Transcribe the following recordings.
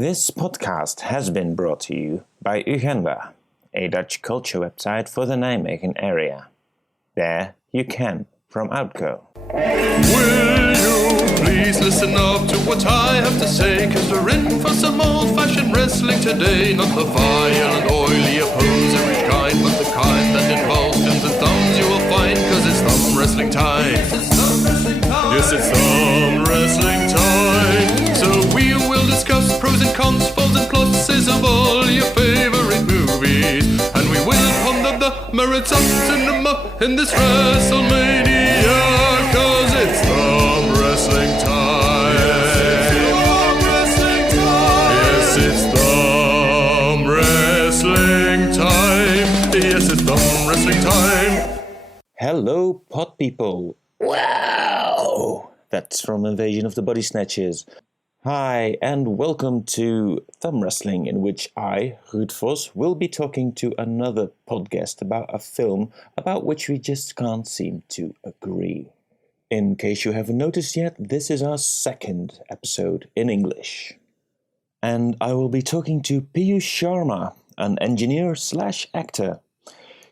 This podcast has been brought to you by Uganda, a Dutch culture website for the Nijmegen area. There you can, from Outgo. Will you please listen up to what I have to say? Cause we're in for some old-fashioned wrestling today. Not the violent, oily opposer kind, but the kind that involves pins and thumbs you will find. Cause it's thumb wrestling time. Yes, it's thumb wrestling time. So we will discuss pros and cons, faults and pluses of all your favorite movies. And we will ponder the merits of cinema in this WrestleMania. Cause it's thumb wrestling time. Yes, it's thumb wrestling time. Yes, it's thumb wrestling time. Hello, pod people. Wow! That's from Invasion of the Body Snatchers. Hi, and welcome to Thumb Wrestling, in which I, Ruud Vos, will be talking to another podcast about a film about which we just can't seem to agree. In case you haven't noticed yet, this is our second episode in English. And I will be talking to Piyush Sharma, an engineer/actor.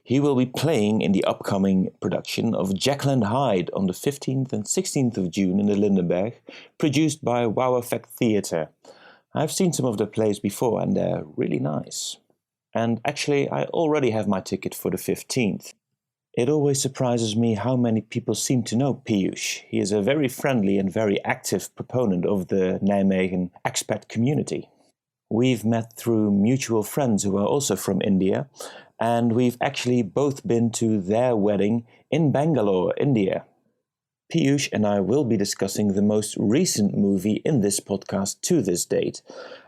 He will be playing in the upcoming production of Jeckyll and Hyde on the 15th and 16th of June in the Lindenberg, produced by WOWeffect Theatre. I've seen some of their plays before and they're really nice. And actually, I already have my ticket for the 15th. It always surprises me how many people seem to know Piyush. He is a very friendly and very active proponent of the Nijmegen expat community. We've met through mutual friends who are also from India, and we've actually both been to their wedding in Bangalore, India. Piyush and I will be discussing the most recent movie in this podcast to this date,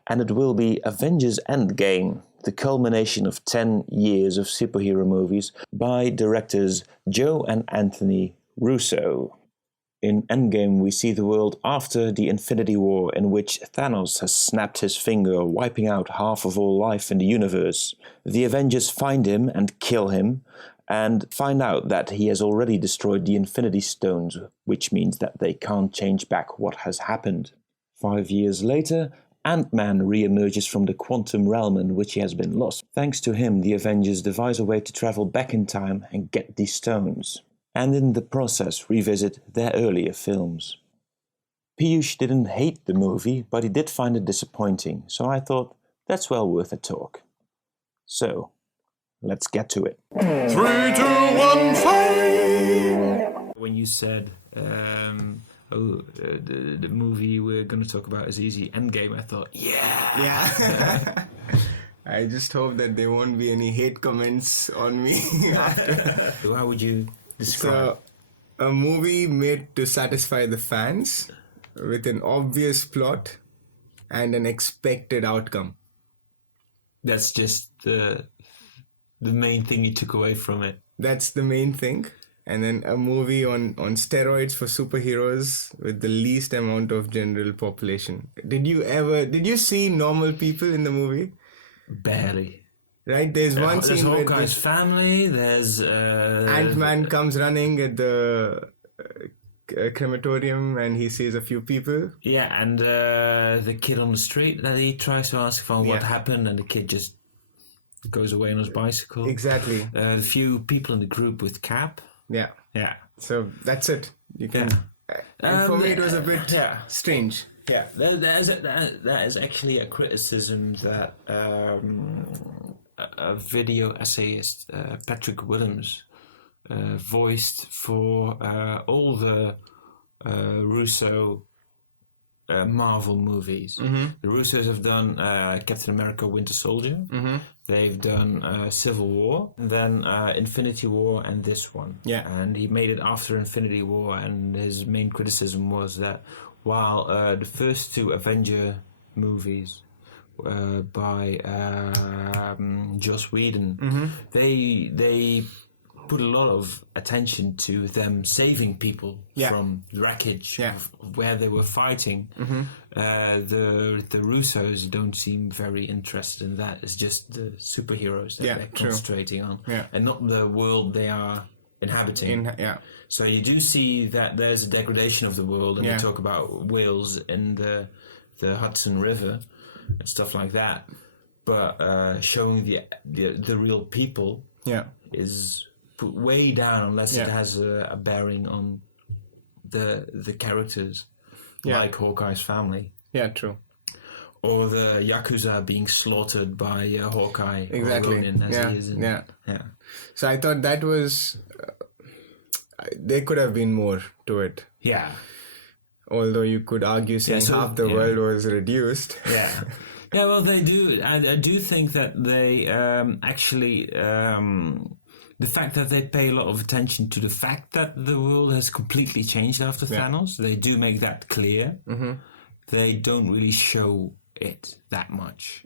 and it will be Avengers Endgame, the culmination of 10 years of superhero movies by directors Joe and Anthony Russo. In Endgame, we see the world after the Infinity War, in which Thanos has snapped his finger, wiping out half of all life in the universe. The Avengers find him and kill him, and find out that he has already destroyed the Infinity Stones, which means that they can't change back what has happened. 5 years later, Ant-Man re-emerges from the quantum realm in which he has been lost. Thanks to him, the Avengers devise a way to travel back in time and get these stones, and in the process revisit their earlier films. Piyush didn't hate the movie, but he did find it disappointing, so I thought that's well worth a talk. So, let's get to it. 3, 2, 1, fight! When you said, the movie we're going to talk about is easy, Endgame, I thought, yeah. I just hope that there won't be any hate comments on me after. How would you describe? So, a movie made to satisfy the fans with an obvious plot and an expected outcome. That's just the main thing you took away from it. That's the main thing. And then a movie on steroids for superheroes with the least amount of general population. Did you see normal people in the movie? Barely. Right? There's one scene where where Hawkeye's family, there's... Ant-Man comes running at the crematorium and he sees a few people. Yeah, and the kid on the street that he tries to ask for what happened, and the kid just goes away on his bicycle. Exactly. A few people in the group with Cap. Yeah. Yeah. So that's it. You can. And for me, it was a bit strange. Yeah, that is actually a criticism that a video essayist, Patrick Willems, voiced for all the Russo Marvel movies. Mm-hmm. The Russos have done Captain America Winter Soldier. Mm-hmm. They've done Civil War, and then Infinity War, and this one. Yeah. And he made it after Infinity War, and his main criticism was that while the first two Avenger movies by Joss Whedon, mm-hmm. they put a lot of attention to them saving people from the wreckage of where they were fighting. Mm-hmm. The Russos don't seem very interested in that. It's just the superheroes that they're concentrating on, and not the world they are inhabiting. So you do see that there's a degradation of the world, and we talk about whales in the Hudson River. and stuff like that. But showing the real people is put way down unless it has a bearing on the characters, like Hawkeye's family. Yeah, true. Or the Yakuza being slaughtered by Hawkeye. Exactly. Or Ronin, as he is in. Yeah. So I thought that was... there could have been more to it. Yeah. Although you could argue saying half the world was reduced. Yeah. Yeah, well, they do. I do think that they actually... the fact that they pay a lot of attention to the fact that the world has completely changed after Thanos, they do make that clear. Mm-hmm. They don't really show it that much.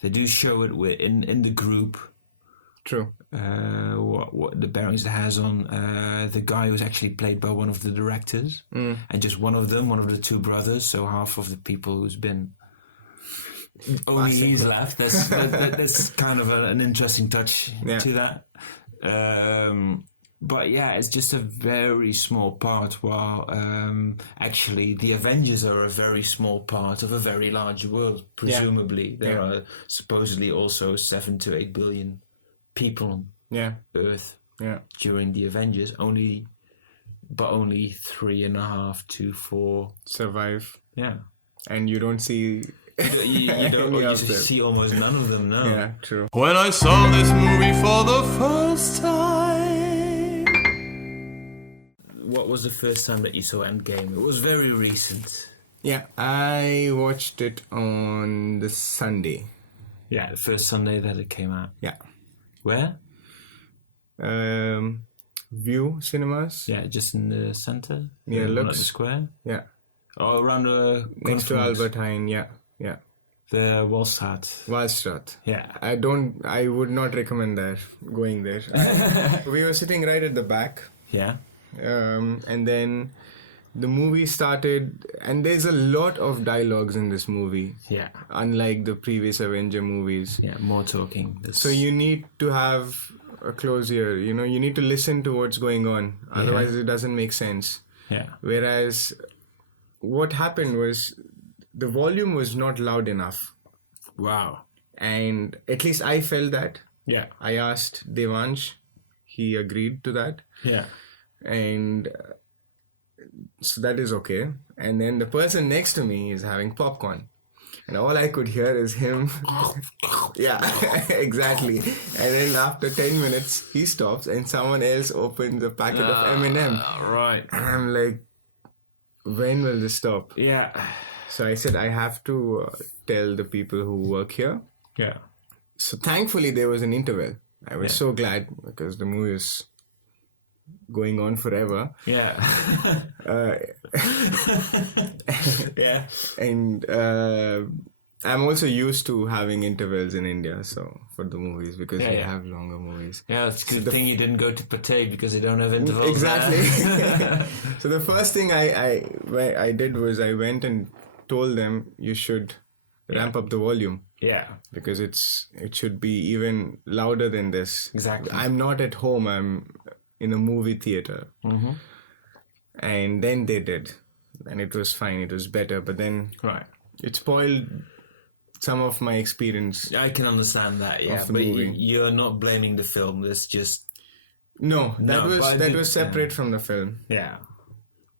They do show it in the group. True. What the bearings it has on the guy who's actually played by one of the directors, and just one of the two brothers. So half of the people who's been only he's left. That's kind of an interesting touch to that. But yeah, it's just a very small part, while actually the Avengers are a very small part of a very large world. Presumably, there are supposedly also 7 to 8 billion people on Earth during the Avengers. Only 3.5 to 4 survive. Yeah, and you don't see. You don't you see almost none of them now. Yeah, true. When I saw this movie for the first time. What was the first time that you saw Endgame? It was very recent. Yeah, I watched it on the Sunday. Yeah, the first Sunday that it came out. Yeah. Where? View Cinemas. Yeah, just in the centre? Near Lux. The square? Yeah. Oh, around the... Next to Albert Heijn, yeah. The Wallstraat. Yeah. I would not recommend going there. We were sitting right at the back. Yeah. And then the movie started, and there's a lot of dialogues in this movie. Yeah. Unlike the previous Avenger movies. Yeah, more talking. So you need to have a close ear, you need to listen to what's going on. Otherwise it doesn't make sense. Yeah. Whereas what happened was the volume was not loud enough. Wow. And at least I felt that. Yeah. I asked Devansh. He agreed to that. Yeah. And so that is okay. And then the person next to me is having popcorn. And all I could hear is him. Yeah, exactly. And then after 10 minutes, he stops and someone else opens a packet of M&M. Right. And I'm like, when will this stop? Yeah. So I said, I have to tell the people who work here. Yeah. So thankfully, there was an interval. I was so glad because the movie is going on forever. Yeah. Yeah. And I'm also used to having intervals in India, so for the movies, because we have longer movies. Yeah, it's a good thing you didn't go to Pathé because they don't have intervals. Exactly. So the first thing I did was I went and told them you should ramp up the volume. Yeah. Because it should be even louder than this. Exactly. I'm not at home, I'm in a movie theater. Mm-hmm. And then they did. And it was fine, it was better. But then it spoiled some of my experience. I can understand that, yeah. But you're not blaming the film, it's just... No, that was separate from the film. Yeah.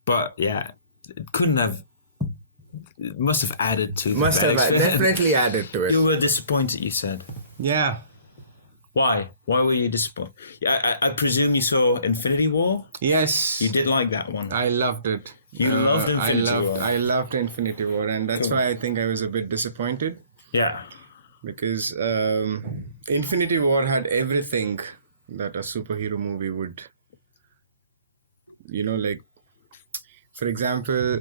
But yeah, it couldn't have... It must have added to the definitely added to it. You were disappointed, you said. Yeah. Why? Why were you disappointed? I presume you saw Infinity War? Yes. You did like that one? I loved it. You loved Infinity War? I loved Infinity War, and that's why I think I was a bit disappointed. Yeah. Because Infinity War had everything that a superhero movie would... like... For example...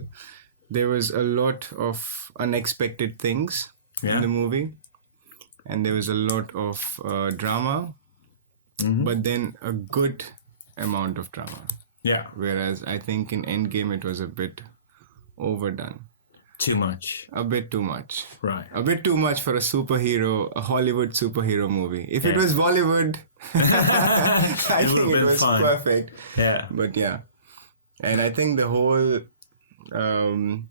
There was a lot of unexpected things in the movie. And there was a lot of drama. Mm-hmm. But then a good amount of drama. Yeah. Whereas I think in Endgame it was a bit overdone. Too much. A bit too much. Right. A bit too much for a Hollywood superhero movie. If it was Bollywood, I think it was perfect. Yeah. But yeah. And I think the whole... the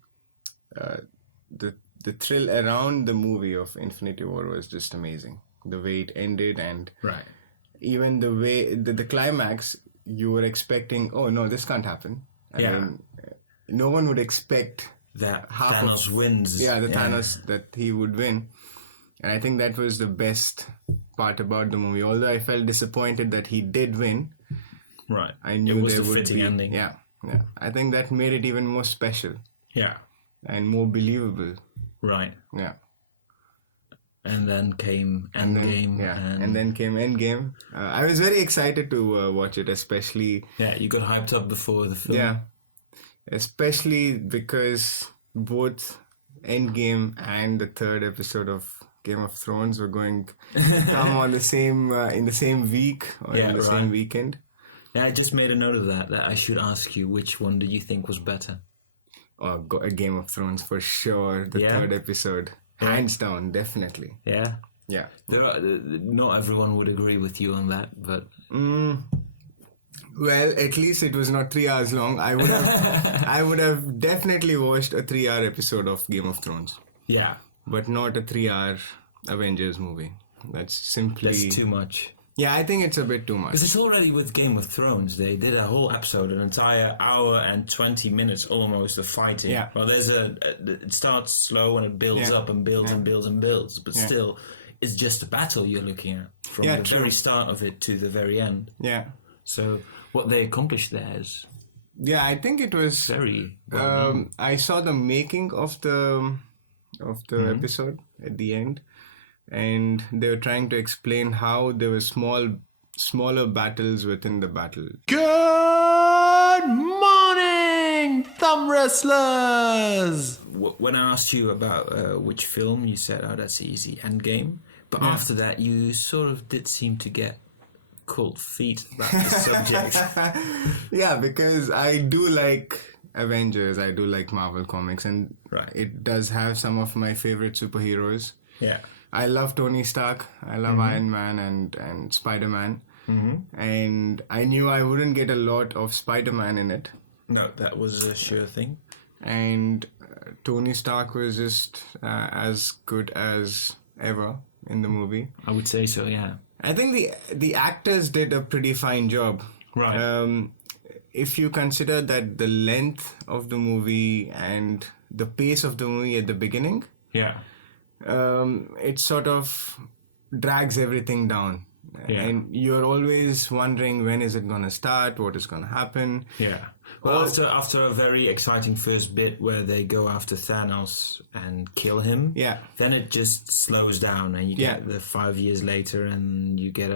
the thrill around the movie of Infinity War was just amazing. The way it ended, and Right. even the way the climax, you were expecting, oh no, this can't happen. I mean, no one would expect That half Thanos wins. Yeah, the Thanos, that he would win. And I think that was the best part about the movie. Although I felt disappointed that he did win, Right. I knew it was there the would fitting be ending. Yeah. I think that made it even more special Yeah. and more believable. Right. Yeah. And then came Endgame. And then came Endgame. I was very excited to watch it, especially. Yeah, you got hyped up before the film. Yeah. Especially because both Endgame and the third episode of Game of Thrones were going to come on the same in the same week or in the same weekend. Yeah, I just made a note of that I should ask you, which one do you think was better? Oh, Game of Thrones for sure. The third episode, hands down, definitely. Yeah. Yeah. Not everyone would agree with you on that, but Well, at least it was not 3 hours long. I would have definitely watched a 3-hour episode of Game of Thrones, yeah, but not a 3-hour Avengers movie. That's too much. Yeah, I think it's a bit too much. Because it's already with Game of Thrones. They did a whole episode, an entire hour and 20 minutes almost of fighting. Yeah. Well, it starts slow and it builds up and builds and builds and builds, but still, it's just a battle you're looking at from the very start of it to the very end. Yeah. So what they accomplished there is I think it was very I saw the making of the episode at the end, and they were trying to explain how there were smaller battles within the battle. Good morning, thumb wrestlers! When I asked you about which film, you said, oh, that's easy, Endgame. But after that, you sort of did seem to get cold feet about the subject. Yeah, because I do like Avengers, I do like Marvel Comics, and it does have some of my favorite superheroes. Yeah. I love Tony Stark, I love Iron Man and Spider-Man. And I knew I wouldn't get a lot of Spider-Man in it. No, that was a sure thing. And Tony Stark was just as good as ever in the movie. I would say so, yeah. I think the actors did a pretty fine job. Right. If you consider that the length of the movie and the pace of the movie at the beginning, it sort of drags everything down. Yeah. And you're always wondering, when is it going to start? What is going to happen? Yeah. Well, after a very exciting first bit where they go after Thanos and kill him, then it just slows down and you get the 5 years later and you get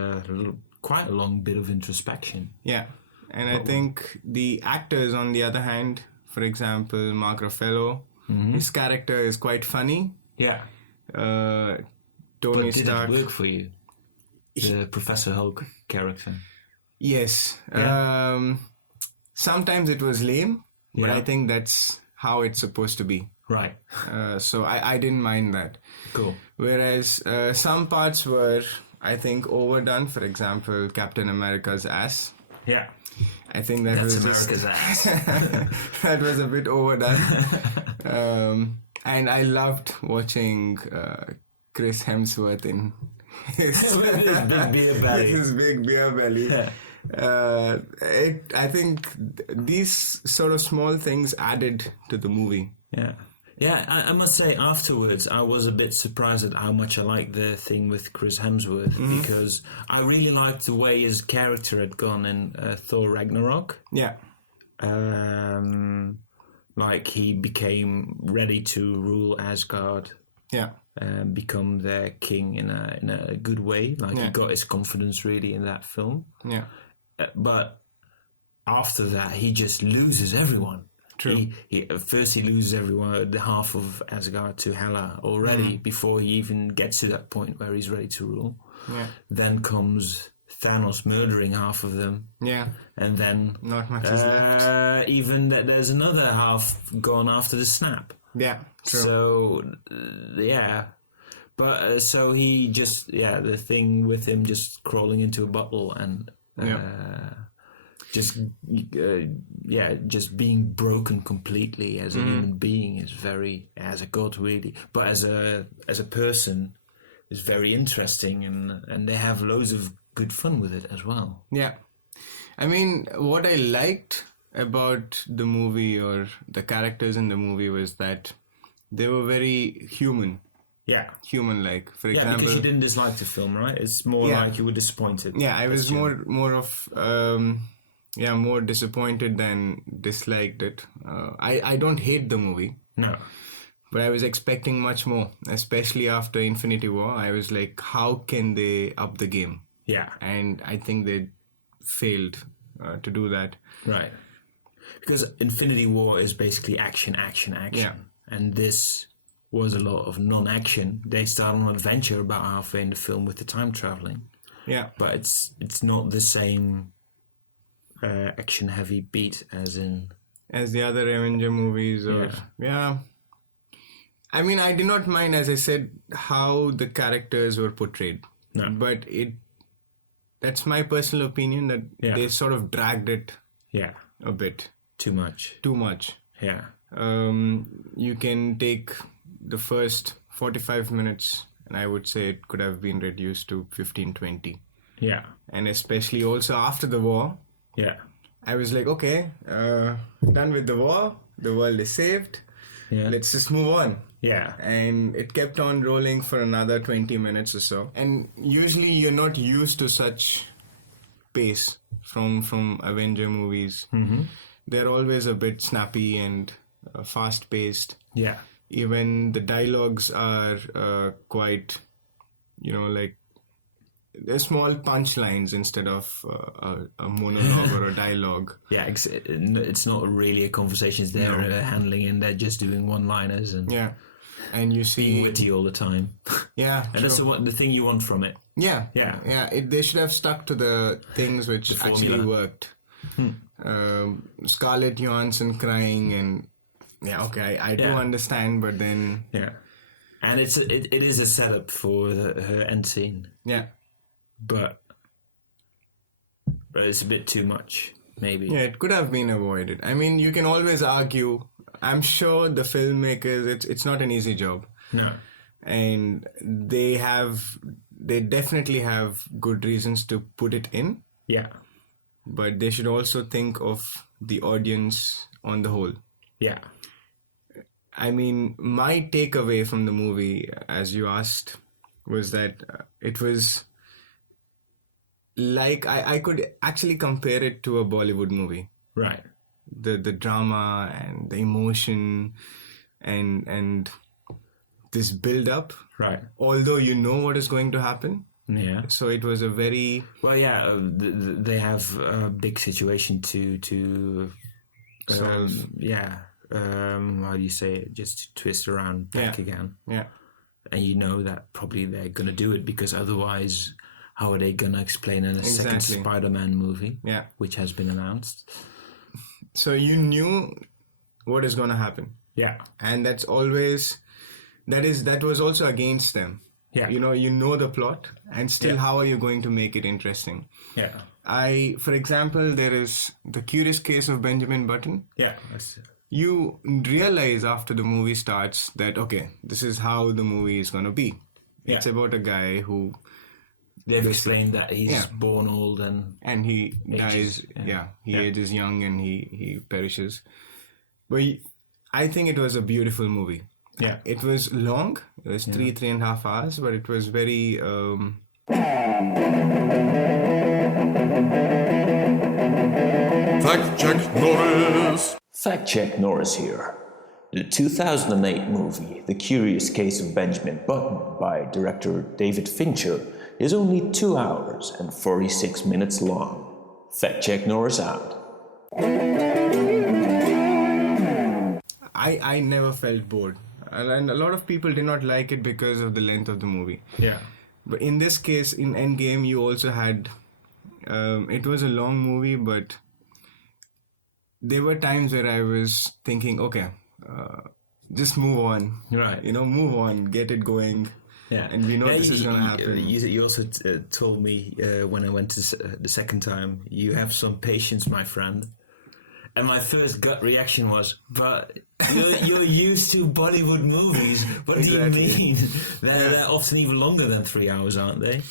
quite a long bit of introspection. Yeah. And I think the actors, on the other hand, for example, Mark Ruffalo, his character is quite funny. Yeah. Tony Stark. Did it work for you? The Professor Hulk character. Yes. Yeah. Sometimes it was lame, but I think that's how it's supposed to be. Right. So I didn't mind that. Cool. Whereas some parts were, I think, overdone. For example, Captain America's ass. Yeah. I think that's America's ass. That was a bit overdone. And I loved watching Chris Hemsworth in his big beer belly. Yeah. I think these sort of small things added to the movie. Yeah. Yeah, I must say afterwards I was a bit surprised at how much I liked the thing with Chris Hemsworth because I really liked the way his character had gone in Thor Ragnarok. Yeah. Like he became ready to rule Asgard. Yeah. Become their king in a good way. Like he got his confidence really in that film. Yeah. But after that, he just loses everyone. True. First he loses everyone, the half of Asgard to Hela already before he even gets to that point where he's ready to rule. Yeah. Then comes Thanos murdering half of them. Yeah. And then not much is left. Even there's another half gone after the snap. Yeah. True. So but so he just the thing with him just crawling into a bottle and just being broken completely as a human being is as a god really, but as a person is very interesting, and they have loads of good fun with it as well. Yeah. I mean, what I liked about the movie or the characters in the movie was that they were very human. Yeah. Human-like. For Yeah, example, because you didn't dislike the film, right? It's more like you were disappointed. Yeah, I was more disappointed than disliked it. I don't hate the movie. No. But I was expecting much more, especially after Infinity War. I was like, how can they up the game? Yeah. And I think they failed to do that. Right. Because Infinity War is basically action. Yeah. And this was a lot of non-action. They start on an adventure about halfway in the film with the time traveling. Yeah. But it's not the same action-heavy beat as the other Avenger movies. Yeah. I mean, I did not mind, as I said, how the characters were portrayed. No. But that's my personal opinion that they sort of dragged it a bit. Too much. Yeah. You can take the first 45 minutes and I would say it could have been reduced to 15-20. Yeah. And especially also after the war. Yeah. I was like, okay, done with the war. The world is saved. Yeah. Let's just move on. Yeah. And it kept on rolling for another 20 minutes or so. And usually you're not used to such pace from Avenger movies. Mm-hmm. They're always a bit snappy and fast-paced. Yeah. Even the dialogues are quite, like they're small punchlines instead of a monologue or a dialogue. Yeah, it's not really a conversation they're handling, and they're just doing one-liners and and you see being witty all the time. Yeah, and that's the thing you want from it. Yeah. Yeah. They should have stuck to the things which actually worked. Scarlett Johansson crying and I do understand, but then and it is a setup for her end scene. Yeah. But it's a bit too much, maybe. Yeah, it could have been avoided. I mean, you can always argue. I'm sure the filmmakers, it's not an easy job. No. And they definitely have good reasons to put it in. Yeah. But they should also think of the audience on the whole. Yeah. I mean, my takeaway from the movie, as you asked, was that it was like I could actually compare it to a Bollywood movie. Right. The drama and the emotion and this build up. Right. Although you know what is going to happen. Yeah. So it was a very... Well, yeah, they have a big situation to solve. How do you say it? Just twist around back again. Yeah. And you know that probably they're going to do it, because otherwise, how are they going to explain in a second Spider-Man movie? Yeah. Which has been announced. So you knew what is going to happen. Yeah. And that's always... That was also against them. Yeah. You know the plot, and still how are you going to make it interesting? Yeah. For example, there is The Curious Case of Benjamin Button. Yeah. You realize after the movie starts that, okay, this is how the movie is going to be. Yeah. It's about a guy who... They've explained that he's born old and he ages, dies. He ages young and he perishes. But I think it was a beautiful movie. Yeah. It was long. It was 3.5 hours, but it was very... Fact check Norris. Fact check Norris here. The 2008 movie, The Curious Case of Benjamin Button, by director David Fincher, is only 2 hours and 46 minutes long. Fact check Norris out. I never felt bored. And a lot of people did not like it because of the length of the movie. Yeah. But in this case, in Endgame, you also had... it was a long movie, but there were times where I was thinking, okay, just move on. Right. Move on, get it going. Yeah. And we know this is going to happen. You also told me when I went to the second time, you have some patience, my friend. And my first gut reaction was, but you're used to Bollywood movies. What Exactly. do you mean? They're often even longer than 3 hours, aren't they?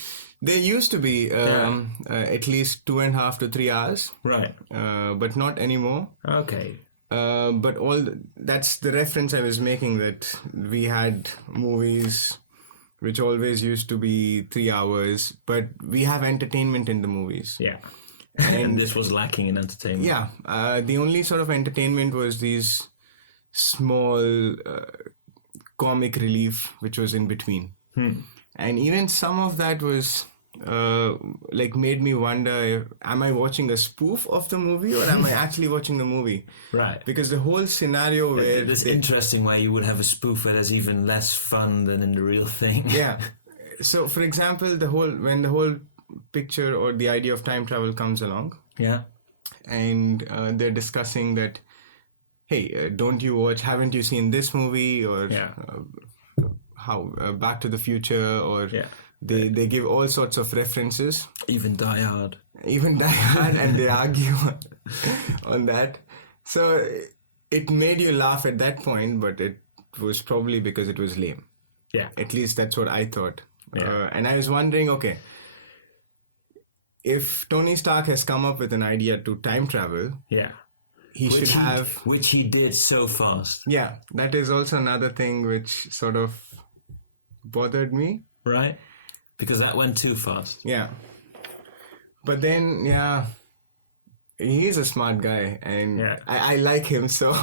They used to be at least 2.5 to 3 hours. Right. But not anymore. Okay. But that's the reference I was making, that we had movies which always used to be 3 hours, but we have entertainment in the movies. Yeah. And this was lacking in entertainment. Yeah. The only sort of entertainment was these small comic relief which was in between. And even some of that was made me wonder, am I watching a spoof of the movie or am I actually watching the movie? Right. Because the whole scenario where... It's interesting why you would have a spoof where there's even less fun than in the real thing. Yeah. So, for example, when the whole picture or the idea of time travel comes along, Yeah. and they're discussing that, hey, haven't you seen this movie, or Back to the Future, or they give all sorts of references, Even Die Hard. And they argue on that. So it made you laugh at that point, but it was probably because it was lame. Yeah. At least that's what I thought. Yeah. And I was wondering, okay, if Tony Stark has come up with an idea to time travel, Yeah. which he did so fast. Yeah, that is also another thing which sort of bothered me. Right? Because that went too fast. Yeah. But then, he's a smart guy, and I like him, so...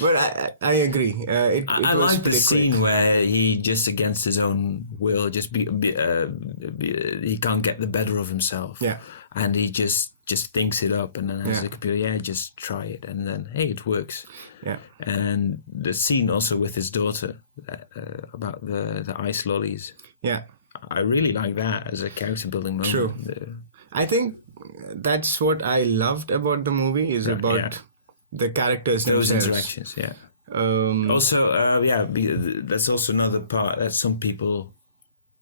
But I agree. It I was like the pretty scene quick. where he just against his own will, he can't get the better of himself. Yeah. And he just thinks it up, and then has the computer, just try it, and then, hey, it works. Yeah. And the scene also with his daughter about the ice lollies. Yeah. I really like that as a character building moment. True. I think that's what I loved about the movie, is about the characters Those themselves. interactions, yeah. Also, that's also another part that some people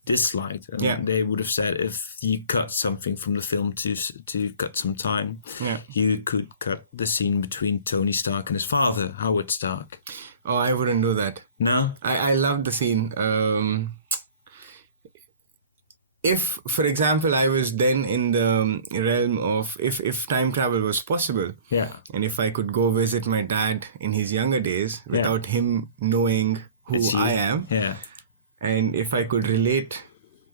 disliked. And they would have said if you cut something from the film to cut some time, you could cut the scene between Tony Stark and his father, Howard Stark. Oh, I wouldn't do that. No? I loved the scene. If, for example, I was then in the realm of if time travel was possible, and if I could go visit my dad in his younger days without him knowing who I am, and if I could relate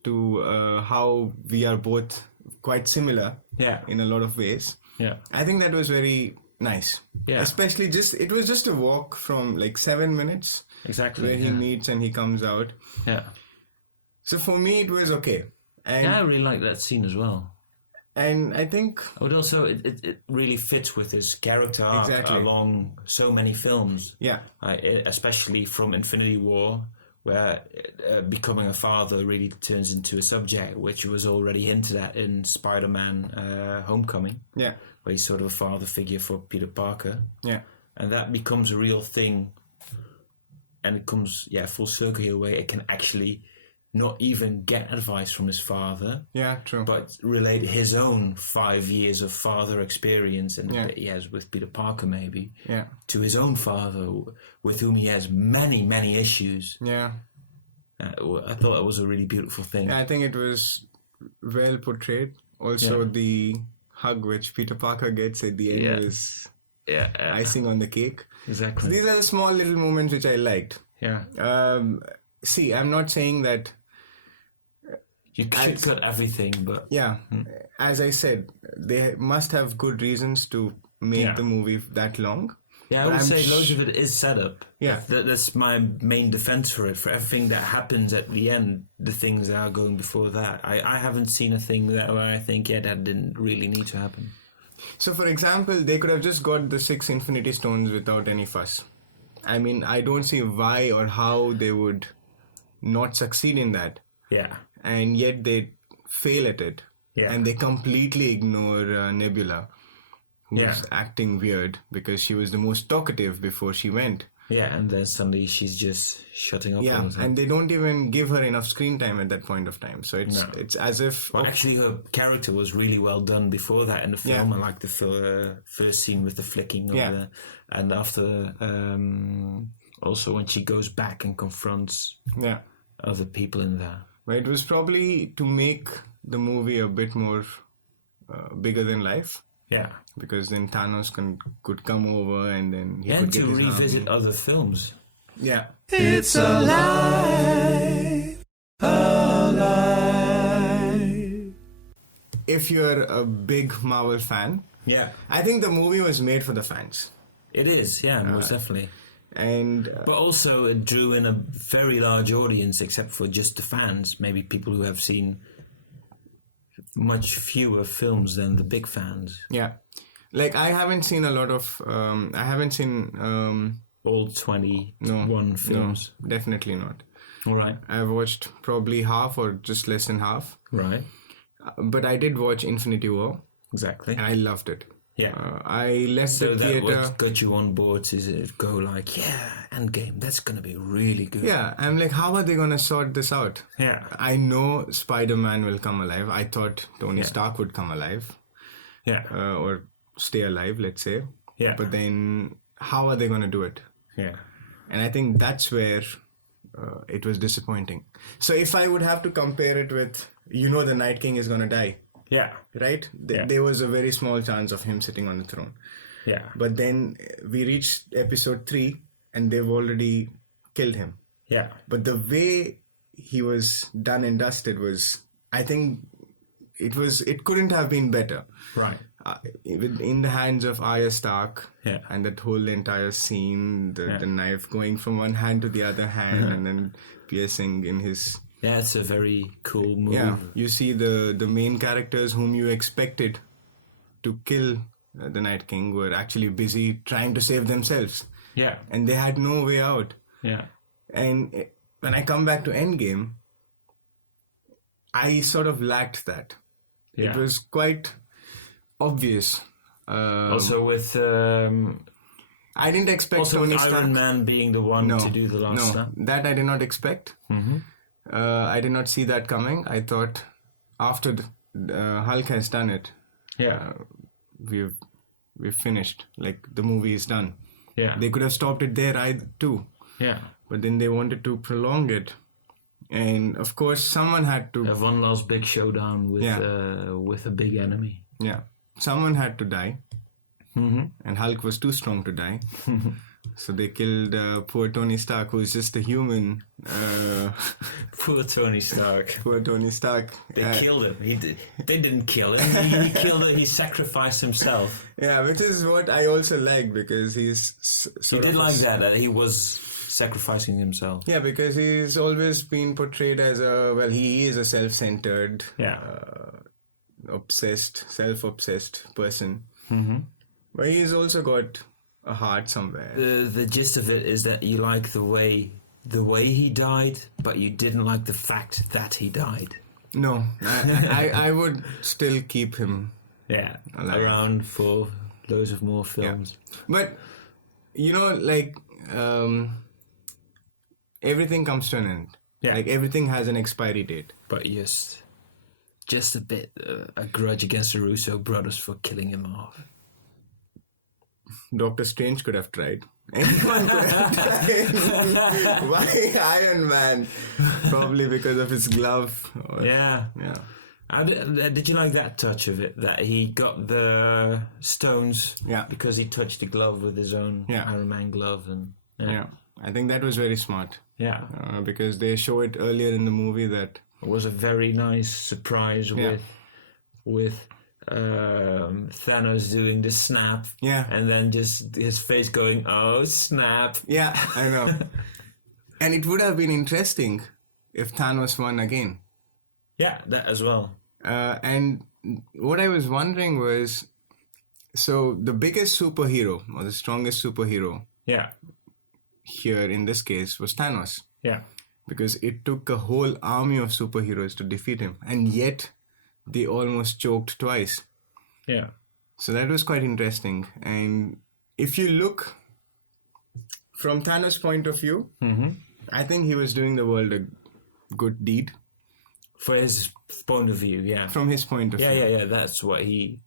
to how we are both quite similar in a lot of ways, I think that was very nice. Yeah. Especially it was just a walk from like 7 minutes. Exactly. Where he meets and he comes out. Yeah. So for me, it was okay. And I really like that scene as well. And I think... But also, it really fits with his character arc along so many films. Yeah. Especially from Infinity War, where becoming a father really turns into a subject, which was already hinted at in Spider-Man Homecoming. Yeah. Where he's sort of a father figure for Peter Parker. Yeah. And that becomes a real thing. And it comes, full circle here, where it can actually... not even get advice from his father. Yeah, true. But relate his own 5 years of father experience and that he has with Peter Parker maybe to his own father with whom he has many, many issues. Yeah. I thought that was a really beautiful thing. Yeah, I think it was well portrayed. Also the hug which Peter Parker gets at the end was icing on the cake. Exactly. So these are the small little moments which I liked. Yeah. See, I'm not saying that you should cut everything, but... Yeah, as I said, they must have good reasons to make the movie that long. Yeah, I would say loads of it is set up. Yeah. That's my main defense for it. For everything that happens at the end, the things that are going before that. I haven't seen a thing where I think, that didn't really need to happen. So, for example, they could have just got the 6 Infinity Stones without any fuss. I mean, I don't see why or how they would not succeed in that. Yeah. And yet they fail at it. Yeah. And they completely ignore Nebula, who's acting weird because she was the most talkative before she went. Yeah, and then suddenly she's just shutting up. Yeah, all the time. and they don't even give her enough screen time at that point of time. So it's as if... Well, actually, her character was really well done before that in the film. Yeah. I like the first scene with the flicking of Yeah. and after also when she goes back and confronts Yeah. other people in there. But it was probably to make the movie a bit more bigger than life. Yeah, Because then Thanos could come over and then he and could get to his revisit army. other films. Yeah. It's alive, alive. If you're a big Marvel fan, Yeah, I think the movie was made for the fans. it is. Yeah, most definitely. And But also it drew in a very large audience, except for just the fans. Maybe people who have seen much fewer films than the big fans. yeah, like I haven't seen a lot of, I haven't seen, All 21 no, films. definitely not. All right. I've watched probably half or just less than half. Right. But I did watch Infinity War Exactly. and I loved it. Yeah. I left So the that theater. what got you on board to go like, yeah, Endgame, that's going to be really good. Yeah, I'm like, how are they going to sort this out? Yeah. I know Spider-Man will come alive. I thought Tony Stark would come alive Yeah. or stay alive, let's say. Yeah. But then how are they going to do it? Yeah. And I think that's where it was disappointing. So if I would have to compare it with, the Night King is going to die, Yeah. right? There was a very small chance of him sitting on the throne. Yeah. But then we reached episode 3 and they've already killed him. Yeah. But the way he was done and dusted was, I think it couldn't have been better. Right. In the hands of Arya Stark, Yeah. and that whole entire scene, the knife going from one hand to the other hand and then piercing in his... Yeah, it's a very cool move. Yeah, you see the main characters whom you expected to kill the Night King were actually busy trying to save themselves. Yeah. And they had no way out. Yeah. And when I come back to Endgame, I sort of lacked that. Yeah. It was quite obvious. Also with I didn't expect Tony Stark. Iron Man being the one to do the last stuff. That I did not expect. Mm-hmm. I did not see that coming. I thought after Hulk has done it, we've finished. Like the movie is done. Yeah. They could have stopped it there too. Yeah. But then they wanted to prolong it. And of course, someone had to... Have one last big showdown with a big enemy. Yeah. Someone had to die. Mm-hmm. And Hulk was too strong to die. So they killed poor Tony Stark, who's just a human. Poor Tony Stark. Poor Tony Stark. They killed him. They didn't kill him. He killed him. He sacrificed himself. Yeah, which is what I also like, because he's He did like that he was sacrificing himself. Yeah, because he's always been portrayed as he is a self-centered, self-obsessed person. Mm-hmm. But he's also got a heart somewhere. The gist of it is that you like the way he died, but you didn't like the fact that he died. No, I would still keep him alive. Around for loads of more films. Yeah. But, everything comes to an end. Yeah. Like, everything has an expiry date. But just a bit, a grudge against the Russo brothers for killing him off. Doctor Strange could have tried. Anyone could have tried. Why Iron Man? Probably because of his glove. Yeah. How did you like that touch of it? That he got the stones because he touched the glove with his own Iron Man glove. And I think that was very smart. Yeah. Because they show it earlier in the movie that... It was a very nice surprise with Thanos doing the snap. Yeah. And then just his face going, oh, snap. Yeah, I know. And it would have been interesting if Thanos won again. Yeah, that as well. And what I was wondering was, so the biggest superhero or the strongest superhero here in this case was Thanos. Yeah. Because it took a whole army of superheroes to defeat him. And yet they almost choked twice. Yeah. So that was quite interesting. And if you look from Thanos' point of view, I think he was doing the world a good deed. For his point of view, yeah. From his point of view. Yeah. That's what he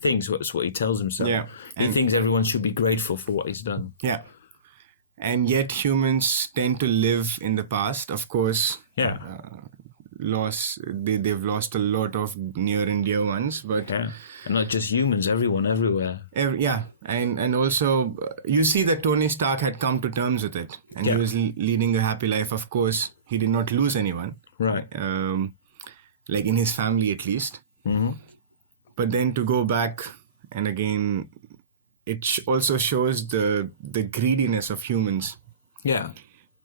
thinks. That's what he tells himself. Yeah. He thinks everyone should be grateful for what he's done. Yeah. And yet humans tend to live in the past. Of course, Yeah. They've lost a lot of near and dear ones, but Yeah. And not just humans, everyone, everywhere. and also you see that Tony Stark had come to terms with it, and he was leading a happy life. Of course, he did not lose anyone, Right. like in his family at least. But then to go back, and again, it also shows the greediness of humans Yeah.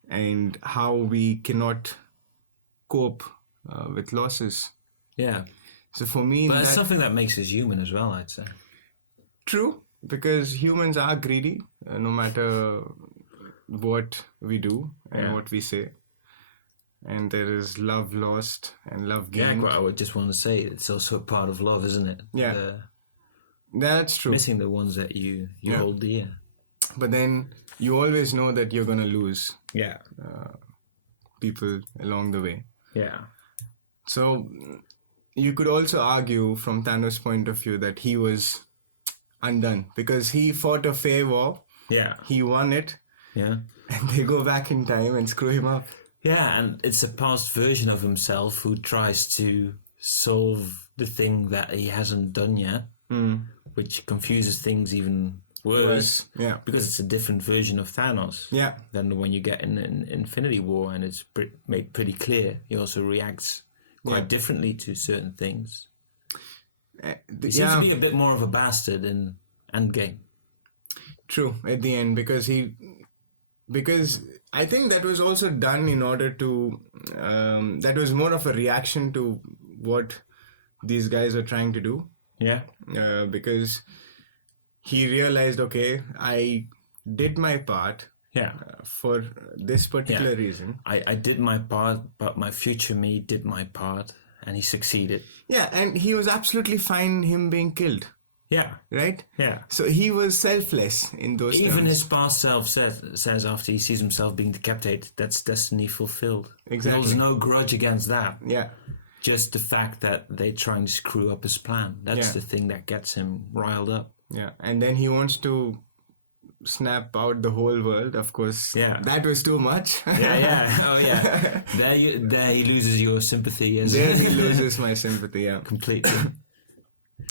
and how we cannot cope with losses. Yeah. So for me, But it's something that makes us human as well, I'd say. true, because humans are greedy, no matter what we do and what we say. And there is love lost and love Yeah, gained. I would just want to say it's also a part of love, isn't it? Yeah. That's true. Missing the ones that you hold dear. But then you always know that you're going to lose Yeah. people along the way. Yeah. So you could also argue from Thanos' point of view that he was undone because he fought a fair war. Yeah. He won it. Yeah. And they go back in time and screw him up. Yeah, and it's a past version of himself who tries to solve the thing that he hasn't done yet, which confuses things even worse. Yeah. Because it's a different version of Thanos Yeah. than the one you get in Infinity War, and it's made pretty clear. He also reacts quite differently to certain things. He seems to be a bit more of a bastard in Endgame. True, at the end, because I think that was also done in order to, that was more of a reaction to what these guys are trying to do. Yeah. Because he realized, okay, I did my part Yeah. for this particular reason. I did my part, but my future me did my part, and he succeeded. Yeah, and he was absolutely fine him being killed, Yeah. right? Yeah. So he was selfless in those Even terms. his past self says after he sees himself being decapitated, that's destiny fulfilled. Exactly. There's no grudge against that. Yeah. Just the fact that they're trying to screw up his plan. That's the thing that gets him riled up. Yeah, and then he wants to snap out the whole world. Of course, that was too much. Yeah. Oh, yeah. There he loses your sympathy. There he loses my sympathy, yeah. Completely.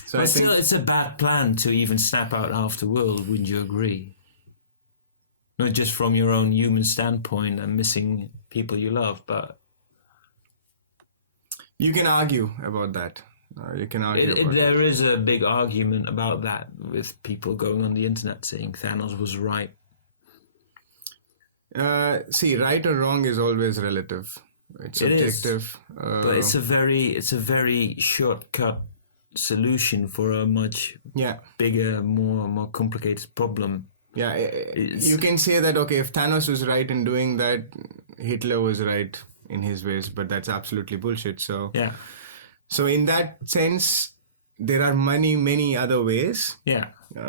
So But I think still, it's a bad plan to even snap out half the world, wouldn't you agree? Not just from your own human standpoint and missing people you love, but you can argue about that. You can argue about there is a big argument about that with people going on the internet saying Thanos was right. See, right or wrong is always relative. It's subjective. But it's a very shortcut solution for a much bigger, more complicated problem. Yeah, you can say that, okay, if Thanos was right in doing that, Hitler was right in his ways, but that's absolutely bullshit. So So in that sense, there are many other ways. Yeah.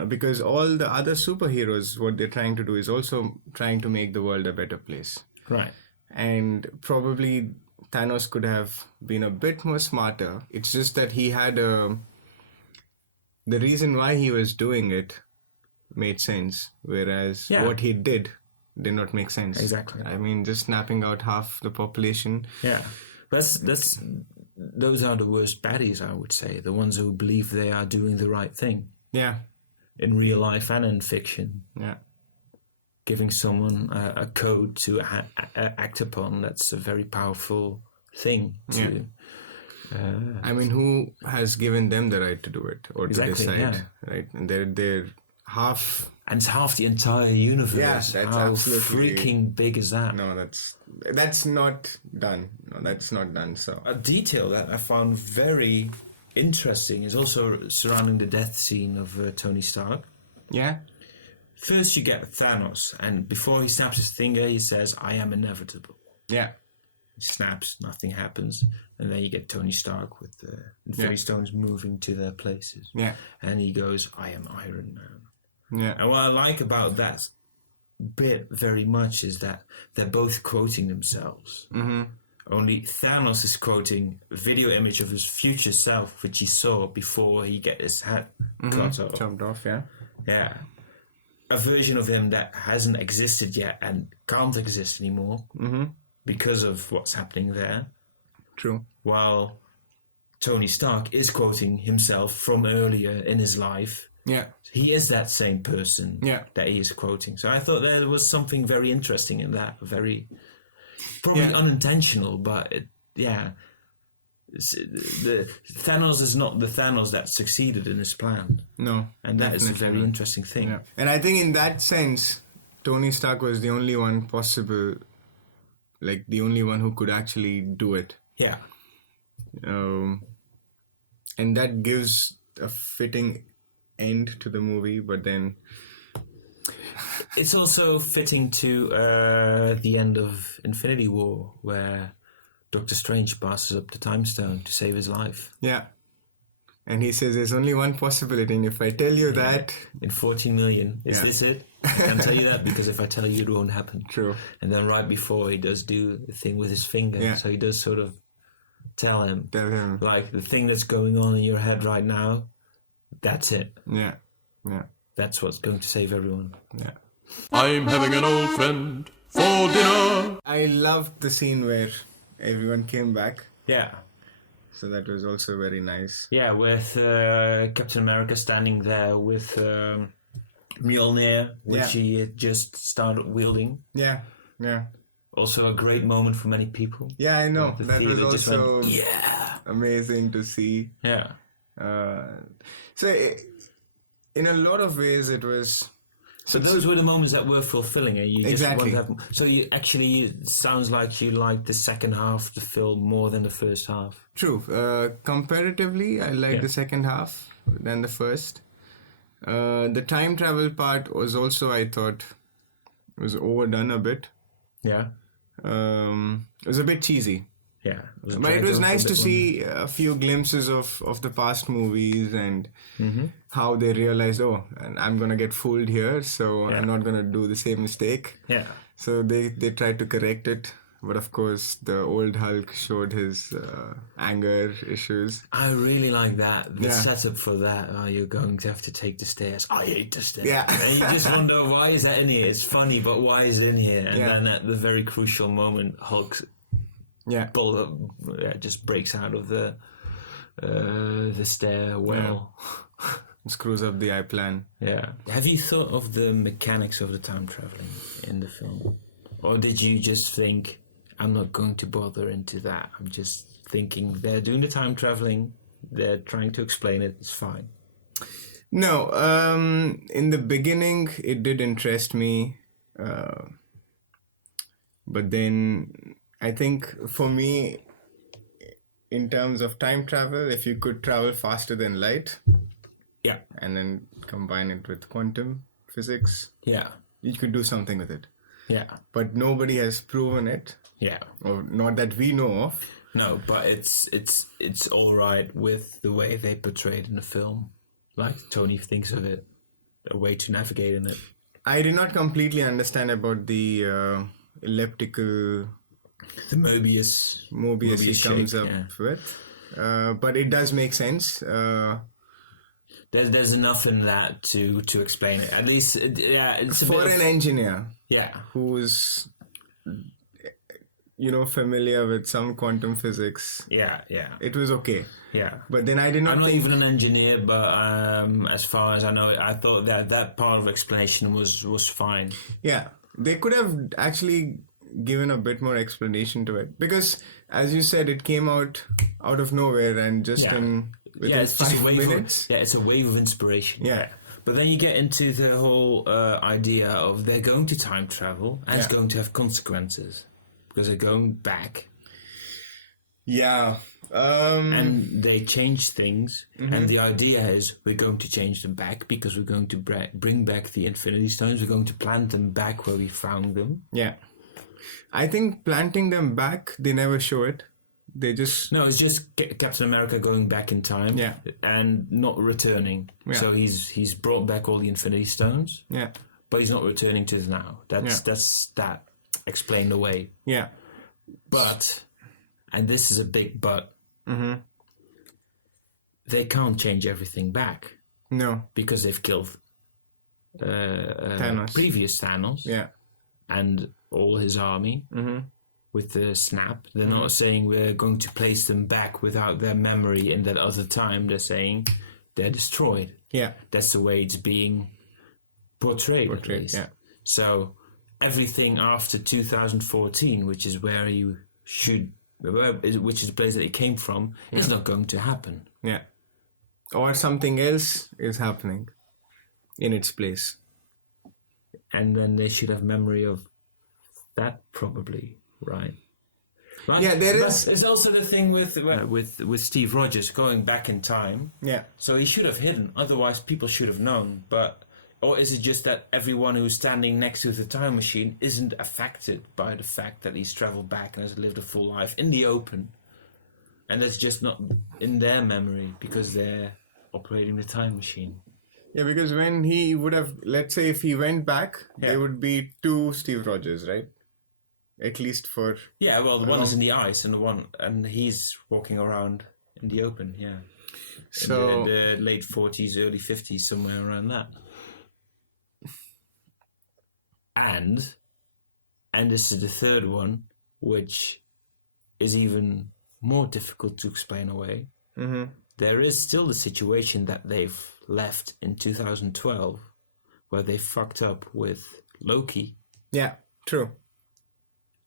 Because all the other superheroes, what they're trying to do is also trying to make the world a better place. Right. And probably Thanos could have been a bit more smarter. It's just that he had the reason why he was doing it made sense, whereas what he did not make sense. Exactly. I mean, just snapping out half the population. Yeah. Those are the worst baddies, I would say. The ones who believe they are doing the right thing. Yeah. In real life and in fiction. Yeah. Giving someone a code to act upon, that's a very powerful thing to... I mean, who has given them the right to do it or to decide, right? And they're half... And it's half the entire universe. Yeah, that's How absolutely... freaking big is that? No, that's not done. No, that's not done, so... A detail that I found very interesting is also surrounding the death scene of Tony Stark. Yeah? First you get Thanos, and before he snaps his finger, he says, "I am inevitable." Yeah. He snaps, nothing happens, and then you get Tony Stark with the Infinity Stones moving to their places. Yeah. And he goes, "I am Iron Man." Yeah. And what I like about that bit very much is that they're both quoting themselves. Mm-hmm. Only Thanos is quoting a video image of his future self, which he saw before he get his head cut off. Chopped off, yeah. Yeah. A version of him that hasn't existed yet and can't exist anymore because of what's happening there. True. While Tony Stark is quoting himself from earlier in his life. Yeah. He is that same person that he is quoting. So I thought there was something very interesting in that. Very, probably unintentional, but the Thanos is not the Thanos that succeeded in his plan. No. And that is a very interesting thing. Yeah. And I think in that sense, Tony Stark was the only one possible, like the only one who could actually do it. Yeah. And that gives a fitting end to the movie, but then it's also fitting to the end of Infinity War, where Doctor Strange passes up the time stone to save his life. Yeah. And he says there's only one possibility, and if I tell you that... In 14 million, is this it? I can't tell you that, because if I tell you, it won't happen. True. And then right before, he does do the thing with his finger, so he does sort of tell him, like, the thing that's going on in your head right now, that's it. Yeah. That's what's going to save everyone. Yeah. I'm having an old friend for dinner. I loved the scene where everyone came back. Yeah. So that was also very nice. Yeah, with Captain America standing there with Mjolnir, which he had just started wielding. Yeah. Also a great moment for many people. Yeah, I know. The That was theater just also went, amazing to see. Yeah. In a lot of ways, it was... So those were the moments that were fulfilling. You just Exactly. want to have, so you actually, it sounds like you liked the second half of the film more than the first half. True. Comparatively, I liked the second half than the first. The time travel part was also, I thought, was overdone a bit. Yeah. It was a bit cheesy. Yeah. But it was nice to see a few glimpses of the past movies and how they realized, and I'm going to get fooled here, so I'm not going to do the same mistake. Yeah. So they tried to correct it. But of course, the old Hulk showed his anger issues. I really like that. The setup for that. You're going to have to take the stairs. I hate the stairs. Yeah. And you just wonder, why is that in here? It's funny, but why is it in here? And then at the very crucial moment, Hulk just breaks out of the stairwell. Screws up the eye plan. Yeah. Have you thought of the mechanics of the time traveling in the film? Or did you just think, I'm not going to bother into that. I'm just thinking they're doing the time traveling. They're trying to explain it. It's fine. No. In the beginning, it did interest me. But then I think for me, in terms of time travel, if you could travel faster than light, and then combine it with quantum physics, you could do something with it. Yeah. But nobody has proven it. Yeah. Or not that we know of. No, but it's all right with the way they portray it in the film. Like Tony thinks of it, a way to navigate in it. I did not completely understand about the elliptical... The Mobius he comes shape, up with. But it does make sense. There's enough in that to explain it. At least, it's a for bit an engineer. Yeah. Who's, familiar with some quantum physics. Yeah. It was okay. Yeah. But then I did not I'm not think... even an engineer, but as far as I know, I thought that part of explanation was fine. Yeah. They could have actually given a bit more explanation to it. Because, as you said, it came out of nowhere and just within it's just 5 minutes. It's a wave of inspiration. Yeah. But then you get into the whole idea of they're going to time travel and it's going to have consequences because they're going back. Yeah. And they change things. And the idea is we're going to change them back because we're going to bring back the Infinity Stones. We're going to plant them back where we found them. Yeah. I think planting them back, they never show it. They just... No, it's just Captain America going back in time and not returning. Yeah. So he's brought back all the Infinity Stones. Yeah. but he's not returning to the now. That's that explained away. Yeah. But, and this is a big but, they can't change everything back. No. Because they've killed Thanos. previous Thanos. Yeah. And all his army with the snap. They're not saying we're going to place them back without their memory in that other time. They're saying they're destroyed. Yeah. That's the way it's being portrayed at least. Yeah. So everything after 2014, which is where you should, which is the place that it came from, is not going to happen. Yeah. Or something else is happening in its place. And then they should have memory of that, probably, right? Yeah, there is. There's also the thing with Steve Rogers going back in time. Yeah. So he should have hidden. Otherwise, people should have known. Or is it just that everyone who's standing next to the time machine isn't affected by the fact that he's travelled back and has lived a full life in the open, and that's just not in their memory because they're operating the time machine? Yeah, because when he would have, let's say if he went back, there would be two Steve Rogers, right? At least for... Yeah, well, the one is in the ice and he's walking around in the open, yeah. So... In the late 40s, early 50s, somewhere around that. And this is the third one, which is even more difficult to explain away. There is still the situation that they've left in 2012, where they fucked up with Loki. Yeah, true.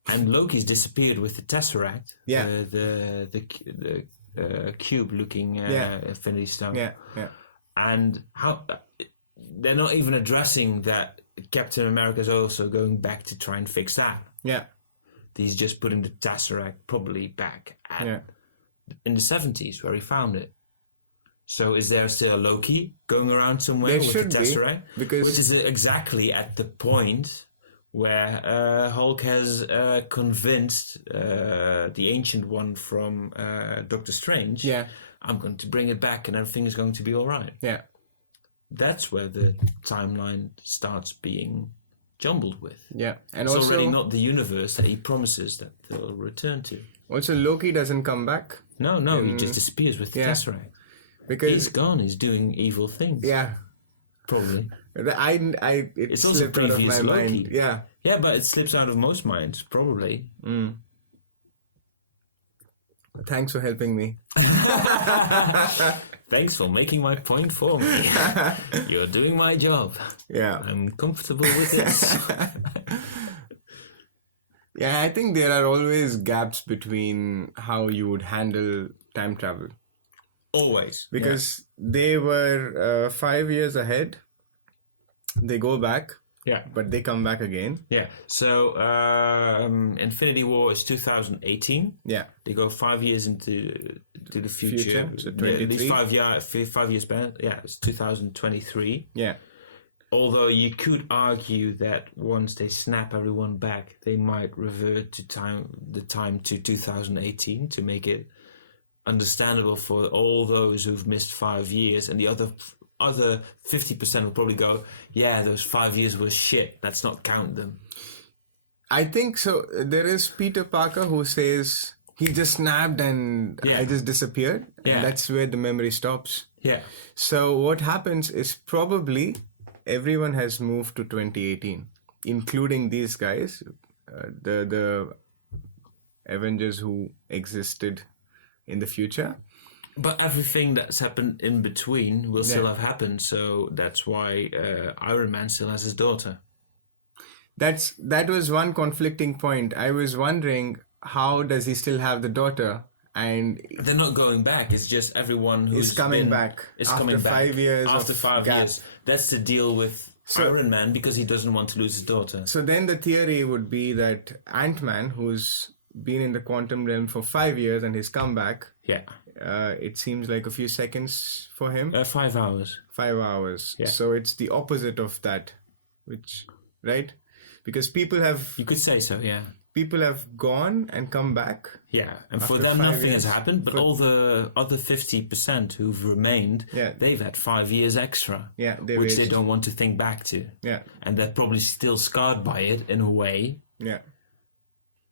And Loki's disappeared with the Tesseract. Yeah. The cube-looking Infinity Stone. Yeah, yeah. And how they're not even addressing that Captain America's also going back to try and fix that. Yeah. He's just putting the Tesseract probably back in the 70s where he found it. So is there still a Loki going around somewhere with the Tesseract? Which is exactly at the point where Hulk has convinced the Ancient One from Doctor Strange, I'm going to bring it back and everything is going to be all right. Yeah. That's where the timeline starts being jumbled with. Yeah. And it's also, already not the universe that he promises that they'll return to. Also, Loki doesn't come back. No, he just disappears with the Tesseract. Because he's gone. He's doing evil things. Yeah, probably. It slipped out of my mind. Yeah, but it slips out of most minds, probably. Thanks for helping me. Thanks for making my point for me. You're doing my job. Yeah, I'm comfortable with this. Yeah, I think there are always gaps between how you would handle time travel. Always. Because they were 5 years ahead. They go back. Yeah. But they come back again. Yeah. So Infinity War is 2018. Yeah. They go 5 years into the future. So 23. 5 years back. Yeah, it's 2023. Yeah. Although you could argue that once they snap everyone back, they might revert to the time to 2018 to make it understandable for all those who've missed 5 years, and the other 50% will probably go, yeah, those 5 years was shit, let's not count them. I think so. There is Peter Parker who says he just snapped and I just disappeared, and that's where the memory stops. Yeah. So what happens is probably everyone has moved to 2018, including these guys, the Avengers who existed in the future. But everything that's happened in between will still have happened, so that's why Iron Man still has his daughter. That was one conflicting point. I was wondering, how does he still have the daughter? And they're not going back. It's just everyone who's coming back. Is after coming back 5 years. After 5 gap. years, that's the deal with Iron Man, because he doesn't want to lose his daughter. So then the theory would be that Ant-Man, who's been in the quantum realm for 5 years and he's come back. Yeah. It seems like a few seconds for him. 5 hours. 5 hours. Yeah. So it's the opposite of that, right? Because people have... You could say so, yeah. people have gone and come back. Yeah, and for After them 5 nothing has years. happened, but all the other 50% who've remained, Yeah. they've had 5 years extra, Yeah, they've which they aged. don't want to think back to. Yeah, And they're probably still scarred by it in a way, yeah.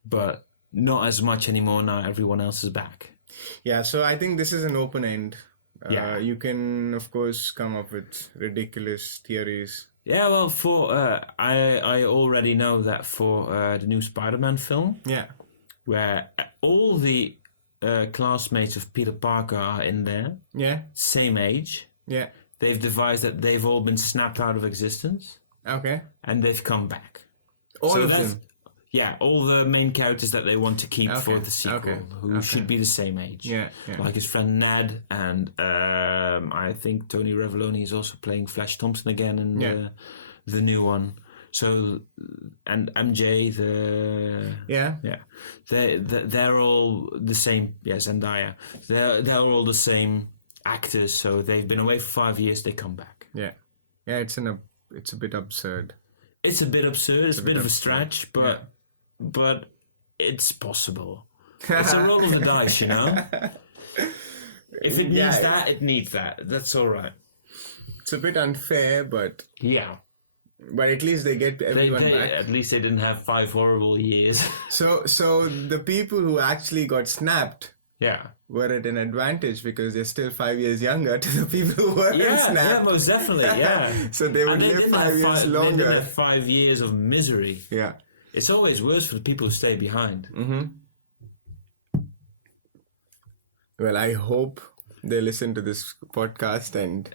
but not as much anymore now everyone else is back. Yeah, so I think this is an open end. Yeah. You can, of course, come up with ridiculous theories. Yeah, well, for I already know that for the new Spider-Man film, Yeah, where all the classmates of Peter Parker are in there, yeah, same age, yeah. they've devised that they've all been snapped out of existence, Okay. and they've come back. All So of that's- them. Yeah, all the main characters that they want to keep for Okay, the sequel, okay, who should be the same age. Yeah, yeah. Like his friend Ned, and I think Tony Revoloni is also playing Flash Thompson again in Yeah. the new one. So, and MJ, Yeah, they're all the same. Yeah, Zendaya, they're all the same actors. So they've been away for 5 years. They come back. yeah. Yeah, it's a bit absurd. It's a bit absurd. It's a bit of a absurd. stretch, but it's possible. It's a roll of the dice, you know. If it needs Yeah. that, it needs that. That's all right. It's a bit unfair, but Yeah. at least they get everyone back. At least they didn't have 5 horrible years. So the people who actually got snapped Yeah. were at an advantage because they're still 5 years younger to the people who weren't Yeah, snapped. most definitely, yeah. So they would And live didn't 5 have years They didn't longer. have 5 years of misery. Yeah. It's always worse for the people who stay behind. Well, I hope they listen to this podcast and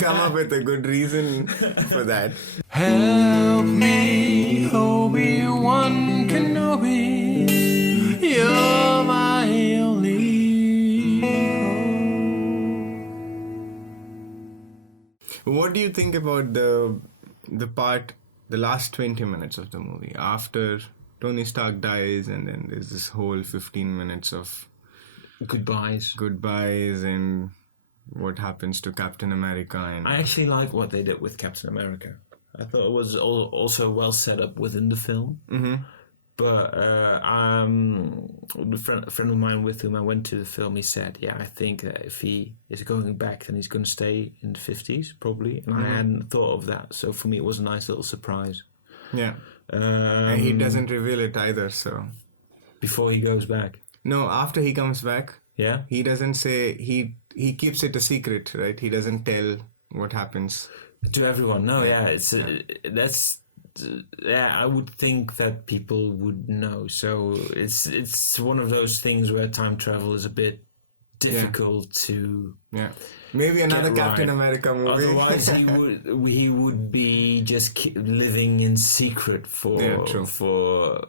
come up with a good reason for that. Help me, Obi-Wan Kenobi. You're my only hope. What do you think about the last 20 minutes of the movie after Tony Stark dies, and then there's this whole 15 minutes of Goodbyes. goodbyes and what happens to Captain America? And I actually like what they did with Captain America. I thought it was also well set up within the film. Mm-hmm. But a friend of mine with whom I went to the film, he said, yeah, I think that if he is going back, then he's going to stay in the 50s, probably. And I hadn't thought of that. So for me, it was a nice little surprise. yeah, and he doesn't reveal it either. So Before he goes back. no, after he comes back, Yeah? he doesn't say he keeps it a secret, right? He doesn't tell what happens. To everyone. No, yeah. I would think that people would know. So it's one of those things where time travel is a bit difficult to. Yeah, maybe another Get Captain right. America movie. Otherwise, he would be just living in secret Yeah, true. for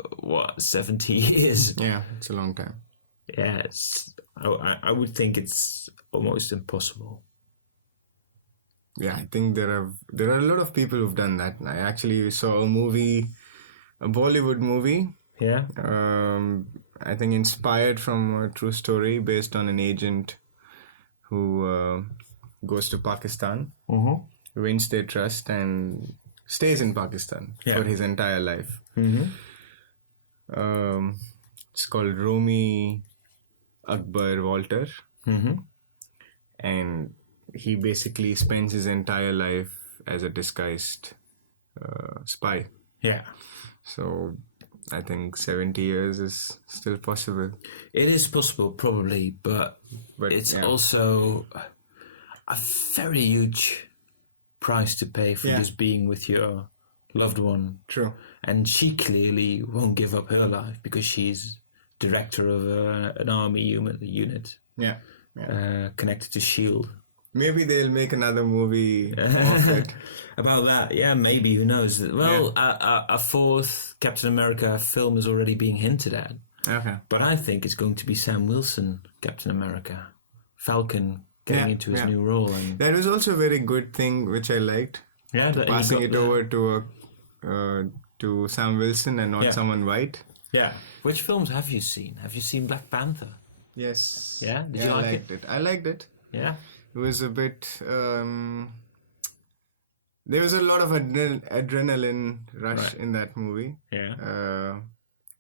70 years. Yeah, it's a long time. Yeah, I would think it's almost impossible. Yeah, I think there are a lot of people who've done that. I actually saw a Bollywood movie. Yeah. I think inspired from a true story based on an agent who goes to Pakistan, wins their trust, and stays in Pakistan for his entire life. It's called Romy Akbar Walter, and he basically spends his entire life as a disguised spy. Yeah. So I think 70 years is still possible. It is possible, probably, but it's yeah. also a very huge price to pay for Yeah. just being with your loved one. True. And she clearly won't give up her life because she's director of an army unit Yeah. connected to S.H.I.E.L.D. Maybe they'll make another movie of it. About that, yeah, maybe, who knows. Well, a fourth Captain America film is already being hinted at. Okay. But I think it's going to be Sam Wilson, Captain America. Falcon getting Yeah, into his yeah. new role. And That was also a very good thing, which I liked. yeah, that he Passing got it the- over to Sam Wilson and not Yeah. someone white. Yeah. Which films have you seen? Have you seen Black Panther? Yes. Yeah? Did you I like liked it? I liked it. Yeah. It was a bit. There was a lot of adrenaline rush in that movie. Yeah.